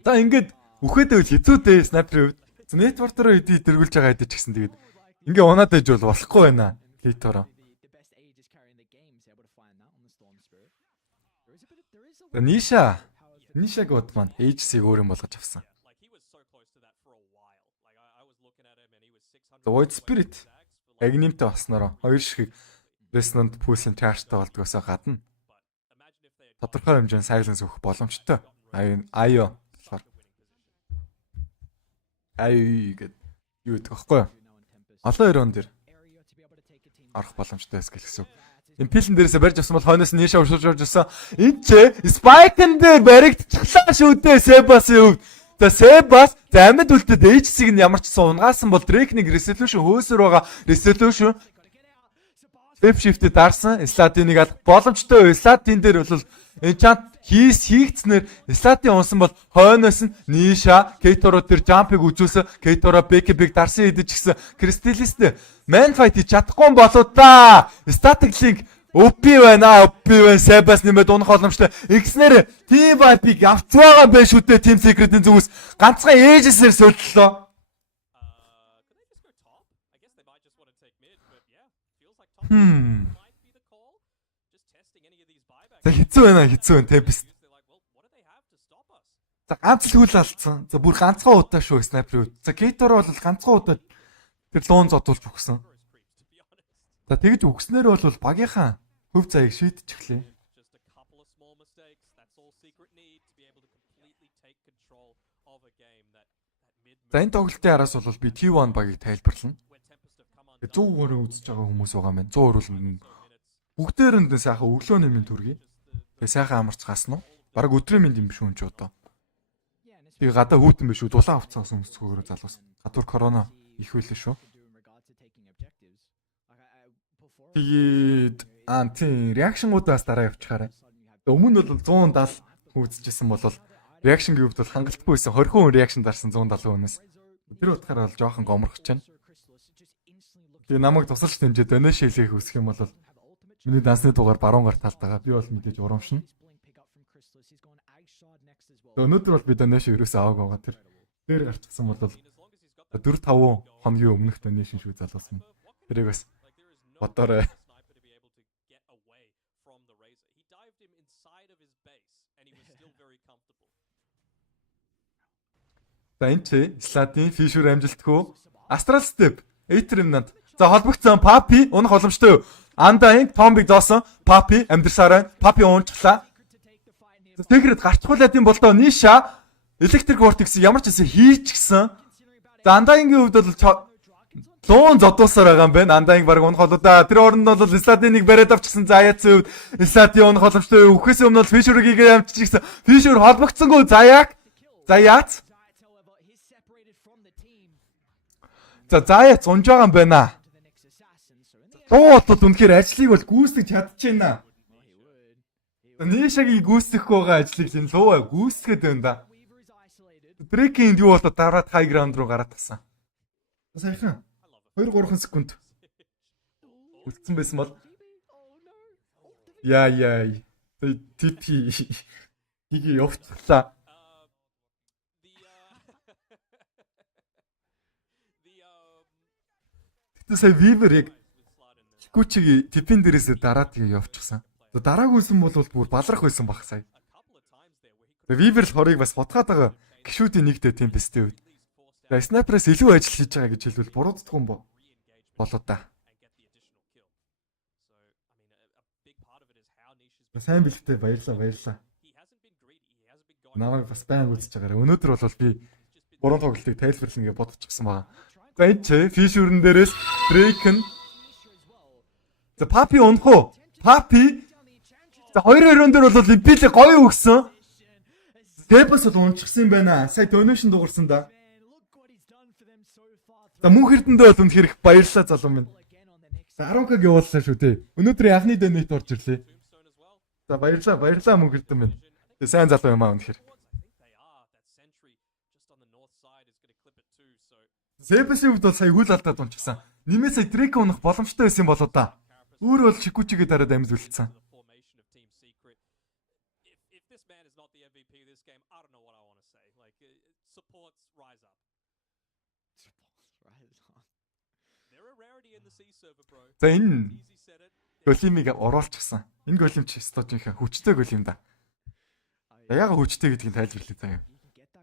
За ингээд үхээдээ үл хэцүү дээ снайперийн хувьд. Network-ороо хэдий дэргүүлж байгаа хэдий ч гэсэн тэгээд ингээ унаад байж бол болохгүй байна. Кейтороо. Нишаг бод маань Aegis-ийг өөр юм болгож авсан. The Void Spirit Agnim-тэй баснараа хоёр шигийг Resonant Pulse-ын charge-тай болдгоосоо гадна тодорхой хэмжээний silence өгөх боломжтой. Аяа гэдэг юу гэдэг вэ? Олон өрөөнд дэр арах боломжтой эс гэлсэн. Импилэн дээрээс барьж авсан бол хойноос нь нийшээ уршуулж оржсэн. Энд ч Spike-н дээр баригдчихлаа шүү дээ Себасын хувьд. За Себас за амьд үлдэд Aegis-ийг нь ямар ч сан унгаасан бол Drake-nig resolution хөөсөр байгаа resolution Shape Shift-д дарсан Sladin-ыг алах боломжтой. Sladin дээр бол enchant хийгдснээр Sladin унсан бол хойноос нь Nisha Кейторо тэр jump-ыг үзүүлсэн. Кейторо BKB-г дарсан хэдэж гисэн. Crystallis-тэй man fight хийж чадахгүй болоо та. Static Link OP байна. Себас нэмээд унах боломжтой. Игснэр Team Vibe-ыг авцгаа юм байна шүү дээ. Team Secret-ийн зүгээс ганцхан Aegis-ээр сөлдлөө. За хэцүү байна Tempest. За ганц л хүл алдсан. За бүр ганцхан удаа шүү снайпер. За Кейтор бол ганцхан удаа тэр луун зодуулж өгсөн. За тэгж өгснээр бол багийнхаа хөв заяг шийдчихлээ. За энэ тоглолтын араас бол би T1 багийг тайлбарлана. 100% үзэж байгаа хүмүүс байгаа маань 100% бүгдээрэнд сайхан өглөө нэмийн төргий. Тэгээ сайхан амарч гасан уу? Бараг өдрийн минь юм биш үү ч одоо. Тэгээ гадаа хүүтэн биш үү? Дулаан авцсан хүмүүсгөөрөө залуус. Гадуур корона их байлээ шүү. Тэгээд тийм реакшнгуудаас дараа явчихаарай. Өмнө нь бол 170 үзчихсэн бол реакшнгийн хувьд бол хангалтгүй байсан. 20 хүн реакшн дарсан 170 хүнээс. Тэр утгаараа бол жоохон гомрохч байна. Тэгээ намайг тусалж тэмжээ donation хийх үсэх юм бол миний дансны дугаар баруун гарт талдаа би бол мэдээж урамшина. Өнөөдөр бол би donation ерөөсөө аваагүй байгаа тэр. Дээр гарчихсан бол 4-5 хоногийн өмнөх donation шүү залуус минь. Тэрийг бас бодоорой. За энэ чи Sladin Fisher амжилтгүй Astral Step Eternant. За холбогдсон Puppey унах боломжтой юу? Андаинг Томбиг зоосон. Puppey амьдрсараа Puppey уунчлаа. Тэгэхэд гарчхуулаад юм бол доо Nisha Electric Vortex ямар ч хэсэг хийчихсэн. За Андаингийн хувьд бол луун зодуусаар байгаа юм байна. Андаинг баг унах болоо да. Тэр оронд бол Sladin-ыг бариад авчихсан. Заяацын хувьд Sladin унах боломжтой юу? Үхээс өмнө бол Fisher-ыг амжчихсан. Fisher холбогдсонгүй Заяац. За Заяац унж байгаа юм байна. Боот үнэхээр ажлыг бол гүйцэтгэж чадчихна. Нээшагийг гүйцэтгэх байгаа ажлыг энэ луу гүйцэтгэхэд байна да. Дрекинд юу болоо дараад хай граунд руу гараад тасан. Саяхан 2-3 секунд үлдсэн байсан бол яа типи хиги явцлаа. Тэгтээ сая Вивер яг Кучиг типин дээрээс дараад тэгээ явчихсан. Дараагүйсэн бол бүр баларх байсан баг сая. Вивер л хорыг бас хутгаад байгаа гişүүдийн нэгтэй Tempest-тэй үед. Снайперээс илүү ажил хийж байгаа гэж хэлвэл бурууддаггүй юм болоо да. Сайн бэлтээ баярлаа. Намайг бас байн үзэж байгаарай. Өнөөдөр бол би 3 тоглолтыг тайлбарлана гэж бодчихсон байгаа. За энэ ч фишүрэн дээрээс Дрейкен. За Puppey унах уу? Puppey. За 2-2 дээр бол импилээ гоё өгсөн. Tempest бол унчихсан юм байна. Сая donation дуурсан да. За мөн хэрдэндээ бол үнэхээр их баярлалаа залуу минь. За 10k явууллаа шүү дээ. Өнөөдөр анхны donate орж ирлээ. За баярлалаа мөн хэрдэн минь. Тэгээ сайн залуу юм аа үнэхээр. Tempest-ийн хувьд бол сая хүл алдаад унчихсан. Нэмээс сая Drake унах боломжтой байсан болоо да. Өөр бол Шикучигээ дараад амьд үлдсэн. За энэ голимыг оруулчихсан. Энэ голим ч стожинхаа хүчтэй голим да. Яагаад хүчтэй гэдгийг тайлбарлая заяа.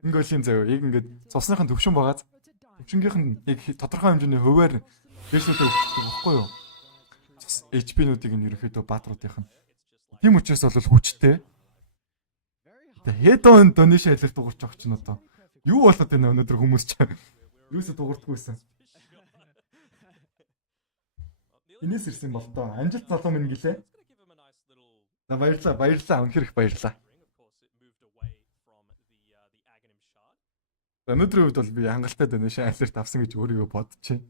Энэ голим заяа яг ингээд цусныхын төвшин байгааз төвшингийнх нь яг тодорхой хэмжээний хуваар дээрсүүдээ өгдөг байхгүй юу? HP-нуудыг нь ерөнхийдөө баатруудынх нь. Тийм учраас бол хүчтэй. Тэгээ head-on donation хэлэлт дуурч байгаа ч нь одоо юу болоод байна өнөөдөр хүмүүс ч юусаа дуурдаггүйсэн. Энэс ирсэн бол тоо. Амжилт залуу минь гэлээ. За баярлалаа. Үнэхээр их баярлалаа. Өнөөдрийн үед бол би хангалттай donation алерт авсан гэж өөрийгөө бодчихъя.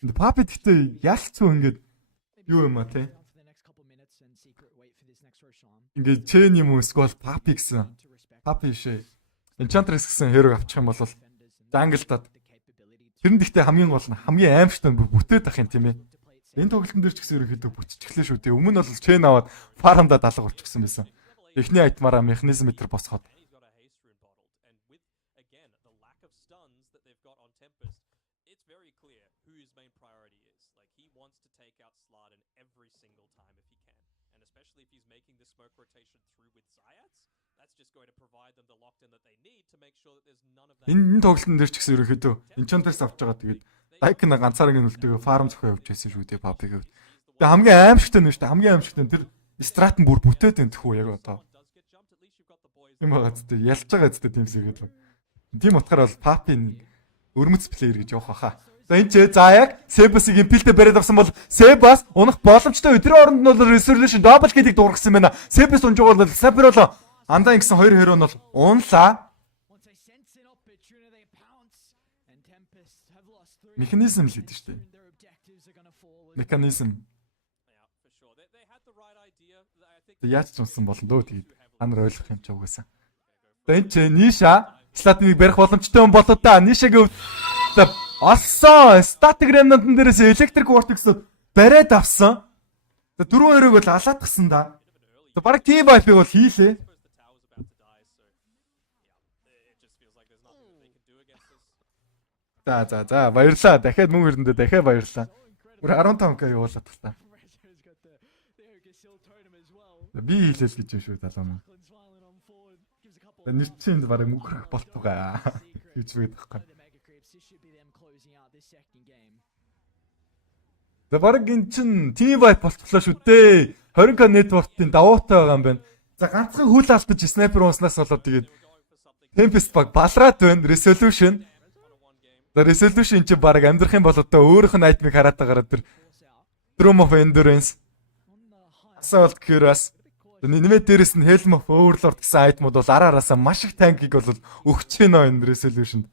Энд Puppey гэхдээ ялцгүй ингээд юу юм а те. Ингээд чэн юм уу эсвэл Puppey гэсэн. Puppey шээ. Enchantress гэсэн хэрэг авчих юм бол данглдаад. Тэр нь гэхдээ хамгийн гол нь хамгийн аимшигтай бүтээд ах юм тийм ээ. Энэ тоглолтын дээр ч гэсэн ерөнхийдөө бүтчихлээ шүү дээ. Өмнө нь бол чэн аваад фармда даалга болчихсон байсан. Эхний айтмаараа механизм метр босгоод. Энэ тоглолтын дээр ч гэсэн ерөнхийдөө Enchantress авч байгаа тэгээд Dike-на ганцаараа нүлтэйгээ фарм зохио явж байсан шүү дээ Puppey-г. Тэгээ хамгийн аимшигтай нь шүү дээ. Хамгийн аимшигтай нь тэр Strat нь бүр бүтээд энэ тхүү яг одоо. Тийм байгаа зү ялж байгаа зү тийм сэгээд баг. Тийм утгаараа бол Puppey өрмөц плеер гэж явах баха. За энэ ч за яг Sebas-ийг импилтэй бариад авсан бол Sebas унах боломжтой өдрийн оронд нь бол resolution double kill-ийг дуургасан байна. Sebas унж байгаа бол Sapphire бол андаа ингэсэн 2 херон бол унлаа. Механизм л гэдэг шүү дээ. Механизм. Яаж ч унсан болно дөө тэгээд та нар ойлгох юм ч угаасаа. За энэ ч Ниша статыг барих боломжтой юм болоо та. Нишагийн хувьд олсон статик ремнантын дээрээс электрик вортекс бариад авсан. За 4-2-ыг бол алаатгсан да. За баг team wipe-ыг бол хийлээ. За баярлаа. Дахиад мөн хэрэндээ дахиад баярлаа. Бүр 15k явуулаад тастаа. Би хийлээ л гэж юм шүү залуу маань. Нэр чинь бараг мөнхрөх болтугай. Гэж байдаг байхгүй. За бараг эн чин team wipe болчихлоо шүү дээ. 20k network-ийн давуутай байгаа юм байна. За ганцхан хүл алдаж снайпер унснаас болоод тэгээд Tempest баг балраад байна. Resolution. За resolution чи баг амьдрах юм бол одоо өөрийнх нь айтмыг хараад байгаараа тэр Drum of Endurance Assault Cuirass нэмээд дээрэс нь Helm of Overlord гэсэн айтмууд бол араараасаа маш их танкийг бол өгч гинэ энэ resolution.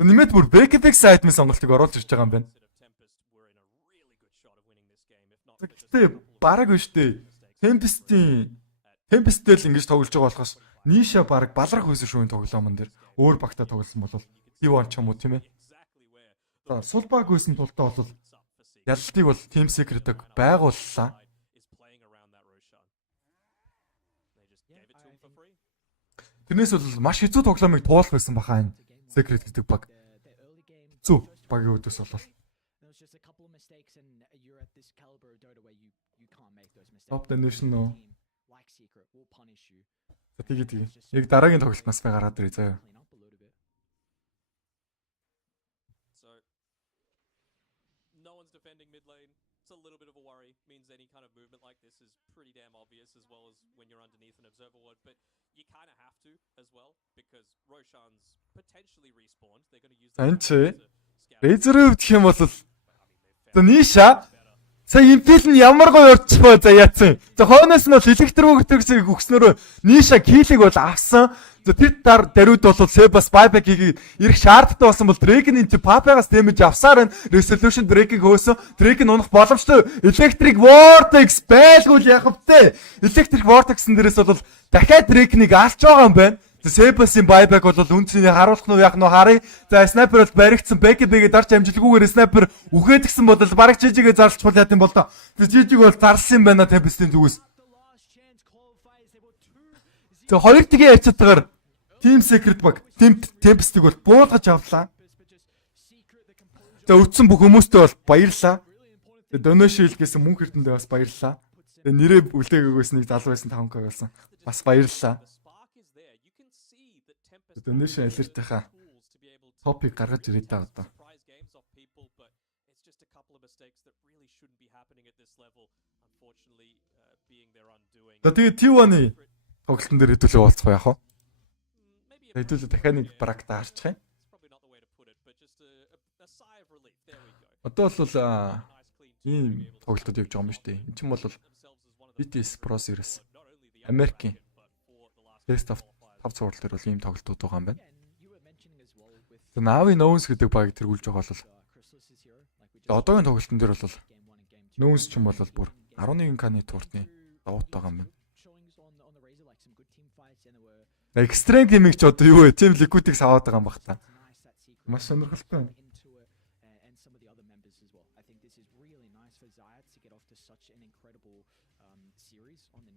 Нэмээд бүр back-back side-ийн сонголтыг оруулж ирж байгаа юм байна. Гэтэ бараг биш дээ. Tempest-тэй л ингэж тоглож байгаа болохоос Ниша бараг балрах хүйсэн шүүн тоглоомон дээр өөр багтаа тоглосон бол T1 ч юм уу тийм ээ. За сул баг хүйсэн тултаа бол ялалтыг бол Team Secret-ыг байгууллаа. Тэрнээс бол маш хэцүү тоглоомыг туулах байсан баха энэ Secret гэдэг баг. Зүг багийн өдөөс бол Top Nation нөө. За тэгээ. Яг дараагийн тоглолтоос би гараад ирээ заяа. No one's defending mid lane. It's a little bit of a worry. Means any kind of movement like this is pretty damn obvious as well as when you're underneath an observer ward, but you kind of have to as well because Roshan's potentially respawned. They're going to use that. Razor гэх юм бол за Ниша сая импил нь ямар гоё урдчихваа за яатсан. За хойноос нь бол электрогтэйг өгснөөр Ниша килийг бол авсан. За тэр даруйд бол Себас байбек хийгээд ирэх шаардлагатай болсон бол Dragon into Puppey-гаас дэмэж авсаар нь resolution break-ийг хөөсөн. Dragon унах боломжтой. Electric Vortex байлгүй яах вэ? Electric Vortex-ын дээрээс бол дахиад Dragon-ыг алж байгаа юм байна. Себасийн байбек бол үнцнийг харуулах нь яах нь харъя. За снайпер бол баригдсан бэкэбэгээ дарч амжилтгүйгээр снайпер үхээдгсэн бол бараг жижигээ зарлцвал яа гэм бол доо. Жижиг бол зарлсан юм байна Tempest-ийн зүгээс. За хоёр тгээ ярьцтайгаар Team Secret баг Tempest-ийг бол буулгаж авлаа. За үтсэн бүх хүмүүстээ бол баярлаа. Donation хийлгэсэн мөнх эрдэндээ бас баярлаа. Нэрээ үлдээгээс нэг залуу байсан 5k байсан. Бас баярлаа. Donation алертайхаа топик гаргаж ирээд та одоо. За тэгээ T1-ы тоглолтын дээр хэдүүлээ уулзах яах вэ? Хэдүүлээ дахиад нэг бракта харчих юм. Одоо бол ийм тоглолтод явж байгаа юм шүү дээ. Энд чинь бол BTS Pro Series Америкийн Best of 5 цуврал дээр бол ийм тоглолтууд байгаа юм байна. За Navi Nowens гэдэг багийг тэргүүлж байгаа бол одоогийн тоглолтын дээр бол Nowens ч юм бол бүр 11k-ны тууртны давуу таа байгаа юм байна. Extreme Gaming ч одоо юу вэ? Team Liquid-ийг саваад байгаа юм бах та. Маш сонирхолтой байна.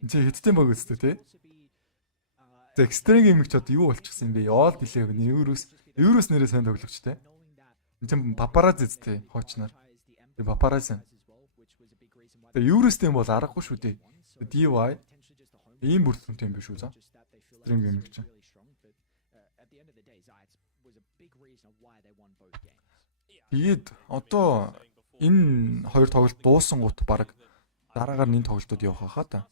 Эцэг хэдтэй баг үстэй тий? За Extreme Gaming ч одоо юу болчихсон юм бэ? All Delay Euros нэрээ сайн тоглогчтой. Энд чинь Paparazzi зтэй хоочноор. Paparazzi. Тэгээ Euros-тэй бол аргагүй шүү дээ. DY ийм бүрэлдэхүүнтэй юм биш үү за? Extreme Gaming чинь. Тэгээд одоо энэ хоёр тоглолт дуусан гут баг дараагаар энэ тоглолтууд явах хаа та.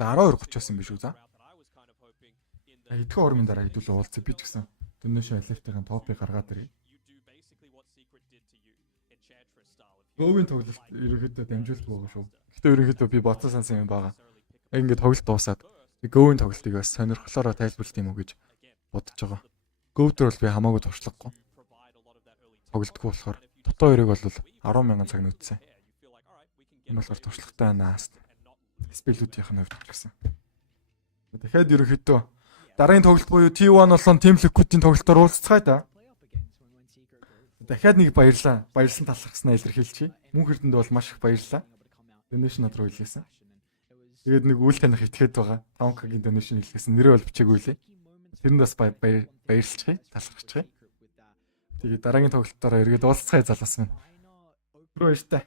За 12:30-аас юм биш үү за? Эдгээр ормын дараа хэдүүлээ уулзъя би ч гэсэн. Donation алертын топыг гаргаад ирье. Говийн тоглолт ерөөхдөө дамжуулахгүй байгаа шүү. Гэхдээ ерөөхдөө би боцсон сансан юм байгаа. Ингээд тоглолт дуусаад говийн тоглолтыг бас сонирхлоороо тайлбарлалт юм уу гэж бодож байгаа. Говдэр бол би хамаагүй туршлагагүй. Тоглолтгүй болохоор дотоо хоёрыг бол 10,000 цаг нүдсэн. Энэ болохоор туршлагатай наас. Спелүүдийнх нь хувьд гэсэн. Дахиад ерөөхдөө дараагийн тоглолт буюу T1 болон Team Liquid-ийн тоглолтоор уулзцгаая да. Дахиад нэг баярлаа. Баярлсан талархснаа илэрхийлчихье. Мөнх эрдэнд бол маш их баярлаа. Donation руу хэлсэн. Тэгээд нэг үйл таних итгээд байгаа. 5k-гийн donation хэлсэн. Нэрээ бол бичээгүй лээ. Тэрэнд бас баярлчихъя. Талархчихъя. Тэгээд дараагийн тоглолтоор эргээд уулзцгаая залуус минь. Руу баяртай.